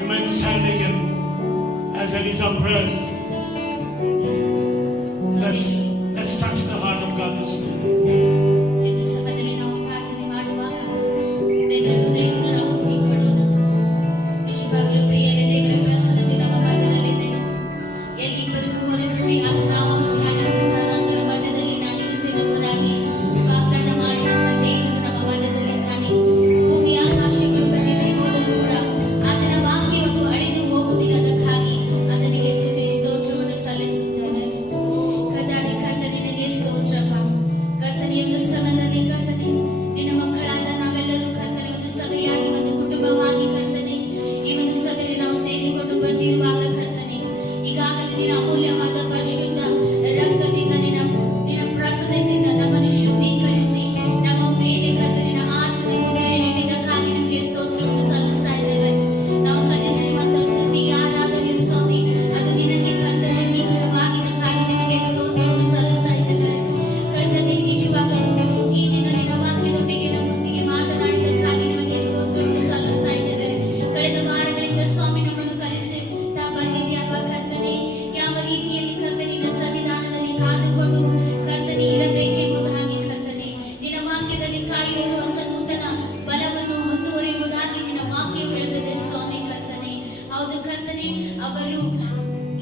remain standing, and as Elisa prayed, let's touch the heart of God this morning. ಇಂದು ಸಮಯದಲ್ಲಿ ನಾವು ಪ್ರಾರ್ಥನೆ ಮಾಡುವಾಗ ದೇವರ ಹೃದಯವನ್ನು ನಾವು ಒಪ್ಪಿಕೊಳ್ಳೋಣ. ನಿಜವಾಗಲೂ ಪ್ರಿಯರೇ, ದೇವರ ಪ್ರಸನ್ನತೆ ನಮ್ಮ ಮಧ್ಯದಲ್ಲಿದೆ. ಎಲ್ಲಿ ಇಬ್ಬರು ಮೂವರು ಕೂಡಿ ಆತನ ನಾಮವನ್ನು ಧ್ಯಾನಿಸುತ್ತಾರೆ, ಅದರ ಮಧ್ಯದಲ್ಲಿ ನಾನು ಇರುತ್ತೇನೆಂಬುದಾಗಿ ವಾಗ್ದಾನ ಮಾಡಿದಂಥ ದೇವರು ನಮ್ಮ ಮಧ್ಯದಲ್ಲಿದ್ದಾನೆ. ಭೂಮಿ ಆಕಾಶಗಳು ಗತಿಸಿ ಹೋದರೂ ಕೂಡ ಆತನ ವಾಕ್ಯವು ಅಳಿದು ಹೋಗುವುದಿಲ್ಲದಕ್ಕಾಗಿ ಆತನಿಗೆ ಸ್ತುತಿ ಸ್ತೋತ್ರವನ್ನು ಸಲ್ಲಿಸುತ್ತೇನೆ. ಕರ್ತನೇ, ನಿನಗೆ ಸ್ತೋತ್ರಪ್ಪ. ಕರ್ತನೇ, ಒಂದು ಸಮಯದಲ್ಲಿ ಕರ್ತನೇ, ನಿನ್ನ ಮಕ್ಕಳಾದ ನಾವೆಲ್ಲರೂ ಕರ್ತನೇ ಒಂದು ಸಭೆಯಾಗಿ ಒಂದು ಕುಟುಂಬವಾಗಿ ಕರ್ತನೇ ಈ ಒಂದು ಸಭೆಯಲ್ಲಿ ನಾವು ಸೇರಿಕೊಂಡು ಬಂದಿರುವಾಗ ಕರ್ತನೇ, ಈಗಾಗಲೇ ನಿನ್ನ ಅಮೂಲ್ಯವಾದ ಪರಿಶುದ್ಧ ರಕ್ತದಿಂದ ನಿನ್ನ ಪ್ರಸನ್ನತೆಯಿಂದ ನಮ್ಮನ್ನು ಶುದ್ಧೀಕರಿಸಿ ನಮ್ಮ ಮೇಲೆ ಕರ್ತನೇ ನಿನ್ನ ಆತ್ಮದ ಮುದ್ರೆಯನ್ನಿಟ್ಟಿದ್ದಕ್ಕಾಗಿ ನಿಮಗೆ ಸ್ತೋತ್ರವನ್ನು ಸಲ್ಲಿಸ್ತಾ ಇದ್ದೇವೆ. ನಾವು ಸಲ್ಲಿಸಿರುವಂತಹ ಸ್ತುತಿ ಆರಾಧನೆಯು ಸ್ವಾಮಿ ಅದು ನಿನಗೆ ಕರ್ತನೇ ಅಂಗೀಕಾರವಾಗಿದ್ದಕ್ಕಾಗಿ ನಿಮಗೆ ಸ್ತೋತ್ರವನ್ನು ಸಲ್ಲಿಸ್ತಾ ಇದ್ದೇವೆ. ಕರ್ತನೇ, ನಿಜವಾಗಲೂ ಈ ದಿನ ನಿನ್ನ ವಾಕ್ಯದೊಂದಿಗೆ ನಮ್ಮೊಂದಿಗೆ ಮಾತನಾಡಿದ್ದಕ್ಕಾಗಿ ನಿಮಗೆ ಸ್ತೋತ್ರವನ್ನು ಸಲ್ಲಿಸ್ತಾ ಇದ್ದೇವೆ. ಕಳೆದ ವಾರಗಳಿಂದ ಸ್ವಾಮಿ ನಮ್ಮನ್ನು ಕಲಿಸುತ್ತಾ ಬಂದಿದೆಯಪ್ಪ ಕರ್ತನೇ, ಯಾವ ರೀತಿಯಲ್ಲಿ ಕರ್ತನೇ ನಿನ್ನ ಸನ್ನಿಧಾನದಲ್ಲಿ ಕಾದುಕೊಂಡು ಕರ್ತನೇ ಇರಬೇಕೆಂಬುದಾಗಿ ಕರ್ತನೇ ನಿನ್ನ ವಾಕ್ಯದಲ್ಲಿ ಕಾಯುವ ಹೊಸ ನೂತನ ಬಲವನ್ನು ಮುಂದುವರಿಯುವುದಾಗಿ ನಿನ್ನ ವಾಕ್ಯ ಹೇಳುತ್ತದೆ ಸ್ವಾಮಿ ಕರ್ತನೇ. ಹೌದು ಕರ್ತನೇ, ಅವರು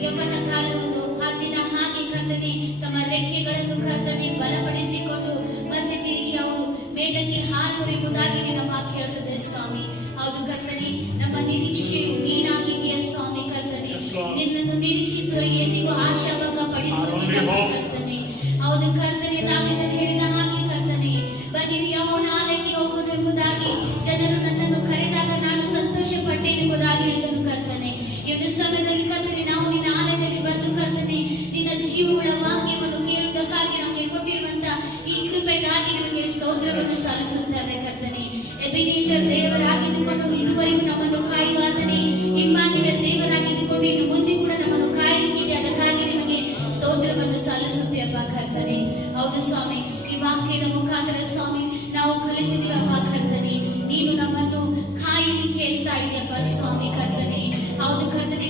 ಯೌವನ ಕಾಲವನ್ನು ಹದ್ದಿನ ಹಾಗೆ ಕರ್ತನೆ ತಮ್ಮ ರೆಕ್ಕೆಗಳನ್ನು ಕರ್ತನೆ ಬಲಪಡಿಸಿಕೊಂಡು ಮತ್ತೆ ತಿರುಗಿ ಅವರು ಮೇಲಕ್ಕೆ ಹಾರುವರೆಂಬುದಾಗಿ ನಿನ್ನ ವಾಕ್ಯ ಹೇಳುತ್ತದೆ ಸ್ವಾಮಿ. ಹೌದು ಕರ್ತನೆ, ನಮ್ಮ ನಿರೀಕ್ಷೆಯು ನೀನಾಗಿದೆಯ ಸ್ವಾಮಿ ಕರ್ತನೆ. ನಿನ್ನನ್ನು ನಿರೀಕ್ಷಿಸುವವರಿಗೆ ಎಂದಿಗೂ ಆಶಾಭಂಗ ಪಡಿಸುವುದಿಲ್ಲ ಕರ್ತನೆ. ಹೌದು ಕರ್ತನೆ, ದಾವೀದನು ಹೇಳಿದ ಹಾಗೆ ಕರ್ತನೆ, ಬನ್ನಿರಿ ಯೆಹೋವನ ಆಲಯಕ್ಕೆ ಹೋಗೋಣ ಎಂಬುದಾಗಿ ಜನರು ನನ್ನನ್ನು ಕರೆದಾಗ ನಾನು ಸಂತೋಷ ಪಟ್ಟೆನೆಂಬುದಾಗಿ ಹೇಳಿದನು ಕರ್ತನೆ. ಈ ಒಂದು ಸಮಯದಲ್ಲಿ ಕರ್ತನೆ ನಾವು ನಿನ್ನ ಆಲಯದಲ್ಲಿ ಬಂದು ಕರ್ತನೆ ನಿನ್ನ ಜೀವಗಳ ವಾಕ್ಯವನ್ನು ಕೇಳುವುದಕ್ಕಾಗಿ ನಮಗೆ ಕೊಟ್ಟಿರುವಂತ ಈ ಕೃಪೆಗಾಗಿ ನಿಮಗೆ ಸ್ತೋತ್ರವನ್ನು ಸಲ್ಲಿಸುತ್ತೇವೆ ಕರ್ತನೆ. ಎಬೆನೇಜರ್ ದೇವರಾಗಿದ್ದುಕೊಂಡು ಇದುವರೆಗೂ ನಮ್ಮನ್ನು ಕಾಯುವಾತನೇ, ಇಮ್ಮಾನುವೇಲ್ ದೇವರಾಗಿದ್ದುಕೊಂಡು ಇನ್ನು ಮುಂದೆ ಕೂಡ ನಮ್ಮನ್ನು ಕಾಯಲಿಕ್ಕಿದೆ, ಅದಕ್ಕಾಗಿ ನಿಮಗೆ ಸ್ತೋತ್ರವನ್ನು ಸಲ್ಲಿಸುತ್ತೇವಪ್ಪ ಕರ್ತನೆ. ಹೌದು ಸ್ವಾಮಿ, ಈ ವಾಕ್ಯದ ಮುಖಾಂತರ ಸ್ವಾಮಿ ನಾವು ಕಲಿತಿದ್ದೀವಪ್ಪ ಕರ್ತನೆ, ನೀನು ನಮ್ಮನ್ನು ಕಾಯಲಿಕ್ಕೆ ಹೇಳ್ತಾ ಇದೆಯಪ್ಪ ಸ್ವಾಮಿ ಕರ್ತನೆ. ಹೌದು ಕರ್ತನೆ,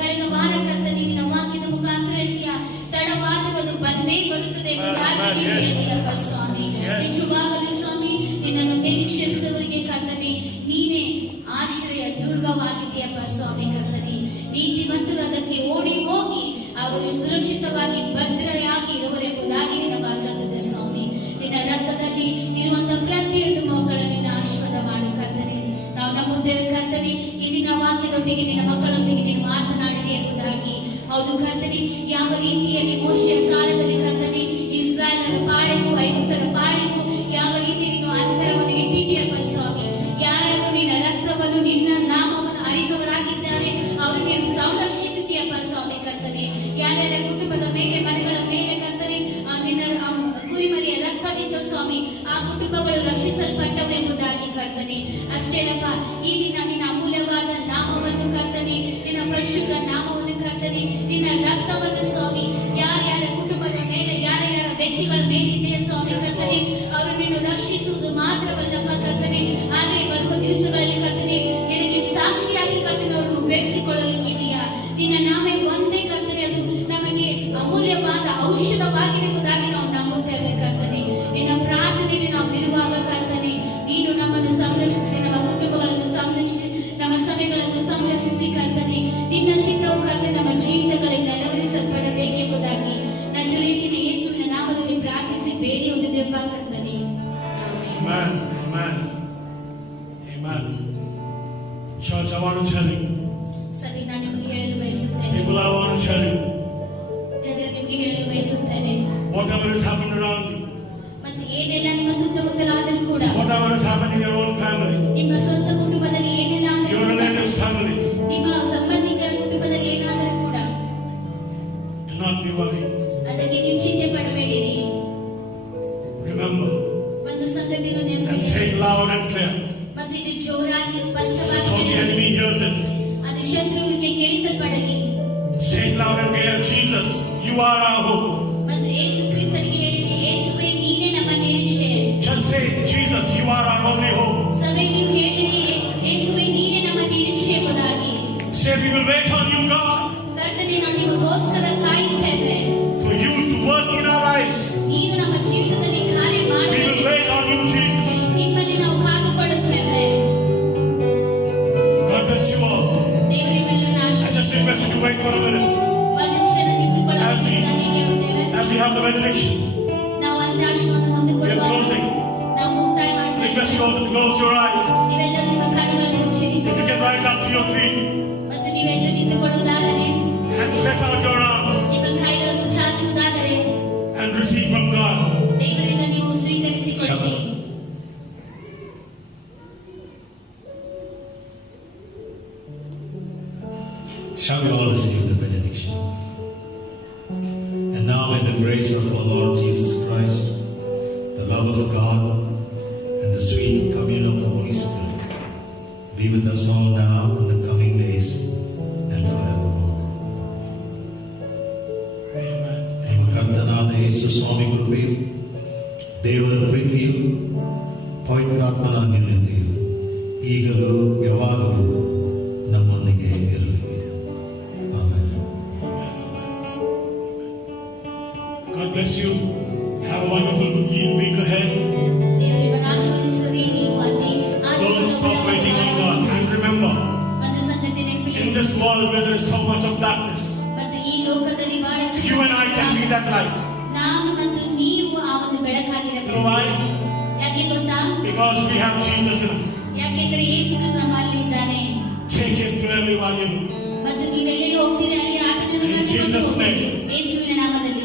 ಕಳೆದ ವಾರ ಕರ್ತನೆ ನಿನ್ನ ವಾಕ್ಯದ ಮುಖಾಂತರ ಇದೆಯಾ ತಡವಾದರೂ ಅದು ಬಂದೇ ಬರುತ್ತದೆ ಎಂಬುದಾಗಿ ಹೇಳಿದೆಯಪ್ಪ ಸ್ವಾಮಿ. ನಿಜವಾಗಲೂ ಸ್ವಾಮಿ, ನಿನ್ನನ್ನು ನಿರೀಕ್ಷಿಸುವವರಿಗೆ ಕರ್ತನೆ ನೀನೇ ಆಶ್ರಯ ದುರ್ಗವಾಗಿದೆಯಪ್ಪ ಸ್ವಾಮಿ ಕರ್ತನೆ. ನೀತಿವಂತರು ಅದಕ್ಕೆ ಓಡಿ ಹೋಗಿ ಅವರು ಸುರಕ್ಷಿತವಾಗಿ ಭದ್ರೆಯಾಗಿ ಇರುವರೆಂಬುದಾಗಿ ನಿನ್ನ ಮಾತಾಡುತ್ತದೆ ಸ್ವಾಮಿ. ನಿನ್ನ ರಕ್ತದಲ್ಲಿ ಇರುವಂತಹ ಪ್ರತಿಯೊಂದು ಮಕ್ಕಳನ್ನು ನಿನ್ನ ಆಶೀರ್ವಾದ ಮಾಡಿ ಕರ್ತನೆ. ನಾವು ನಂಬುತ್ತೇವೆ ಕರ್ತನೆ, ಈ ದಿನ ವಾಕ್ಯದೊಂದಿಗೆ ನಿನ್ನ ಮಕ್ಕಳೊಂದಿಗೆ ನೀನು ಮಾತನಾಡಿದೆ ಎಂಬುದಾಗಿ. ಹೌದು ಕರ್ತನೆ, ಯಾವ ರೀತಿಯಲ್ಲಿ ಮೋಶೆಯ ಕಾಲದಲ್ಲಿ ಕರ್ತನೆ ಇಸ್ರಾಯೇಲರ ಪಾಳೆಗೂ ಐಗುಪ್ತರ ಪಾಳೆಗೂ ಯಾವ ರೀತಿ ನೀನು ಅಂತರವನ್ನು ಇಟ್ಟಿದ್ದೀಯಪ್ಪ ಸ್ವಾಮಿ. ಯಾರು ನಿನ್ನ ರಕ್ತವನ್ನು ನಿನ್ನ ನಾಮವನ್ನು ಅರಿತವರಾಗಿದ್ದಾರೆ ಅವರು ನೀನು ಸಂರಕ್ಷಿಸುತ್ತೀಯಪ್ಪ ಸ್ವಾಮಿ ಕರ್ತನೆ. ಯಾರ್ಯಾರ ಕುಟುಂಬದ ಮೇಲೆ ಮನೆಗಳ ಮೇಲೆ ಕರ್ತನೆ ನಿನ್ನ ಕುರಿಮರಿಯ ರಕ್ತದಿಂದ ಸ್ವಾಮಿ ಆ ಕುಟುಂಬಗಳು ರಕ್ಷಿಸಲ್ಪಟ್ಟವು ಎಂಬುದಾಗಿ ಕರ್ತನೆ. ಅಷ್ಟೇನಪ್ಪ, ಈ ದಿನ ನಿನ್ನ ಅಮೂಲ್ಯವಾದ ನಾಮವನ್ನು ಕರ್ತನೆ, ನಿನ್ನ ಪರಿಶುದ್ಧ ನಾಮವನ್ನು ಕರ್ತನೆ, ನಿನ್ನ ರಕ್ತವನ್ನು ಸ್ವಾಮಿ ಯಾರ್ಯಾರ ಕುಟುಂಬದ ಮೇಲೆ ಯಾರ್ಯಾರ ವ್ಯಕ್ತಿಗಳ ಮೇಲೆ ಇದೆಯಾ ಸ್ವಾಮಿ ಕರ್ತನೆ ಅವರು ನಿನ್ನ ರಕ್ಷಿಸುವುದು ಮಾತ್ರವಲ್ಲಪ್ಪ ಕರ್ತನೆ, ಆದರೆ ಬರುವ ದಿವಸಗಳಲ್ಲಿ ಕರ್ತನೆ ನಿನಗೆ ಸಾಕ್ಷಿಯಾಗಿ ಕರ್ತನೆ ಅವರನ್ನು ಬೆಳೆಸಿಕೊಳ್ಳಲಿಕ್ಕಿದೆಯಾ. ನಿನ್ನ ನಾಮೇ ಒಂದೇ ಕರ್ತನೆ, ಅದು ನಮಗೆ ಅಮೂಲ್ಯವಾದ ಔಷಧವಾಗಿರುವುದಾಗಿ ನಾವು ನಂಬುತ್ತೇವೆ ಕರ್ತನೆ. ನಿನ್ನ ಪ್ರಾರ್ಥನೆಯಲ್ಲಿ ನಾವು ಇರುವಾಗ ಕರ್ತನೆ ನೀನು ನಮ್ಮನ್ನು ಸಂರಕ್ಷಿಸಿ, ನಮ್ಮ ಕುಟುಂಬಗಳನ್ನು ಸಂರಕ್ಷಿಸಿ, ನಮ್ಮ ಸಭೆಗಳನ್ನು ಸಂರಕ್ಷಿಸಿ ಕರ್ತನೆ. ನಿನ್ನ ಚಿತ್ತವು ಕರ್ತನೆ ನಮ್ಮ ಜೀವಿತಗಳಲ್ಲಿ ನೆರವೇರಿಸಲ್ಪಡಬೇಕೆಂಬುದಾಗಿ ನಜರೇತಿನ ಯೇಸುವಿನ ನಾಮದಲ್ಲಿ ಪ್ರಾರ್ಥಿಸಿ ಬೇಡಿ ಹೊಂದಿದೆಯಪ್ಪ ಕರ್ತನೆ. Amen. Amen. Amen. Church, I want to tell you. ಸರಿ, ನಾನು ನಿಮಗೆ ಹೇಳಲು ಬಯಸುತ್ತೇನೆ. People, I want to tell you. ಜನರು ನಿಮಗೆ ಹೇಳಲು ಬಯಸುತ್ತೇನೆ. Whatever has happened around you. ಮತ್ತೆ ಏನೆಲ್ಲ ನಿಮ್ಮ ಸುತ್ತಮುತ್ತಲಾದರೂ ಕೂಡ, Whatever has happened in your own family. ನಿಮ್ಮ ಸ್ವಂತ ಕುಟುಂಬದಲ್ಲಿ ಏನೆಲ್ಲ ಆದರೂ Your ಕೂಡ, relatives' family. ನಿಮ್ಮ ಸಂಬಂಧಿಕರ ಕುಟುಂಬದಲ್ಲಿ ಏನಾದರೂ ಕೂಡ Do not be worried. ಅದಕ್ಕೆ ನೀವು ಚಿಂತೆ ಪಡಬೇಡಿರಿ. Remember. ಒಂದು ಸಂಗತಿಯನ್ನು ನೆನಪು And say it loud and clear. ಮತ್ತು ಇದು ಜೋರಾಗಿ ಸ್ಪಷ್ಟವಾಗಿ So the ಹೇಳಿ, enemy hears it. ಅದು ಶತ್ರುವಿಗೆ ಕೇಳಿಸಲ್ಪಡಲಿ. Say it loud and clear. Jesus, you are our hope. ಮತ್ತು ಯೇಸು ಕ್ರಿಸ್ತನಿಗೆ ಹೇಳಿರಿ, ಯೇಸುವೇ ನೀನೇ ನಮ್ಮ ನಿರೀಕ್ಷೆ. Just say, Jesus, you are our only hope. ಸಭೆ ನೀವು ಹೇಳಿರಿ, ಯೇಸುವೇ ನೀನೇ ನಮ್ಮ ನಿರೀಕ್ಷೆ Say, we will wait on you, God, ಕರ್ತನೇ, ನಾವು ನಿಮಗೋಸ್ಕರ ಕಾಯುತ್ತೇವೆ. for you to work in our lives. ನೀನು ನಮ್ಮ ಜೀವಿತದಲ್ಲಿ ಕಾರ್ಯ We will ಮಾಡಬೇಕು. wait on you, Jesus. ನಿಮ್ಮಲ್ಲಿ ನಾವು ಕಾದುಕೊಳ್ಳುತ್ತೇವೆ. God bless you all. ದೇವರು ನಿಮ್ಮೆಲ್ಲರನ್ನ I just request you to wait for a minute ಒಂದು ಕ್ಷಣ ನಿಂತುಕೊಳ್ಳಬೇಕು ನಾನು ಹೇಳುತ್ತೇವೆ. as we have the benediction. ನಾವು ಅಂತ್ಯಾಶ್ರವನ್ನು ಹೊಂದಿಕೊಳ್ಳುವ We are closing. ನಾವು ಮುಕ್ತಾಯ ಮಾಡ್ತೇವೆ. Request you all to close your eyes. ನೀವೆಲ್ಲರೂ ನಿಮ್ಮ ಕಣ್ಣುಗಳನ್ನು ಮುಚ್ಚಿರಿ If you can rise up to your feet ಮತ್ತು ನೀವೆದ್ದು ನಿಂತುಕೊಳ್ಳುವುದಾದರೆ, and stretch out your arms ನಿಮ್ಮ ಕೈಗಳನ್ನು ಚಾಚುವುದಾದರೆ and receive from God. ದೇವರಿಂದ ನೀವು ಸ್ವೀಕರಿಸಿಕೊಳ್ಳಿ. Shall we all receive the benediction? And now in the grace of our Lord Jesus Christ, the love of God, and the sweet communion of the Holy Spirit be with us all now in the coming days and forevermore. Amen. ನಮ್ಮ ಕರ್ತನಾದ ಯೇಸು ಸ್ವಾಮಿ ಕೃಪೆಯು, ದೇವರ ಪ್ರೀತಿಯು, ಪವಿತ್ರಾತ್ಮನ ಅನ್ಯೋನ್ಯತೆಯು ಈಗಲೂ ಯಾವಾಗಲೂ ನಮ್ಮೊಂದಿಗೆ ಇರಲಿ. Amen. God bless you. Have a wonderful week ahead. ದೇವರು ನಿಮ್ಮನ್ನು ಆಶೀರ್ವದಿಸಲಿ. ನೀವು ಅತಿ Don't stop waiting on God. And remember, ಒಂದು ಸಂಗತಿ ನೆನಪಿಡಿ, in this world where there is so much of darkness, ಮತ್ತು ಈ ಲೋಕದಲ್ಲಿ ಬಹಳಷ್ಟು you and I can be that light. ನಾನು ಮತ್ತು ನೀವು ಆ ಒಂದು You know ಬೆಳಕಾಗಿರಬೇಕು. why? ಯಾಕೆ ಗೊತ್ತಾ? Because we have Jesus in us. ಯಾಕೆಂದರೆ ಯೇಸು ನಮ್ಮಲ್ಲಿ ಇದ್ದಾನೆ. Take him to everyone you know. ಮತ್ತು ನೀವೆಲ್ಲರೂ ಹೋಗ್ತೀರಿ, ಅಲ್ಲಿ ಆತನನ್ನು In ಕರೆದುಕೊಂಡು Jesus' ಹೋಗಿರಿ. name. ಯೇಸುವಿನ ನಾಮದಲ್ಲಿ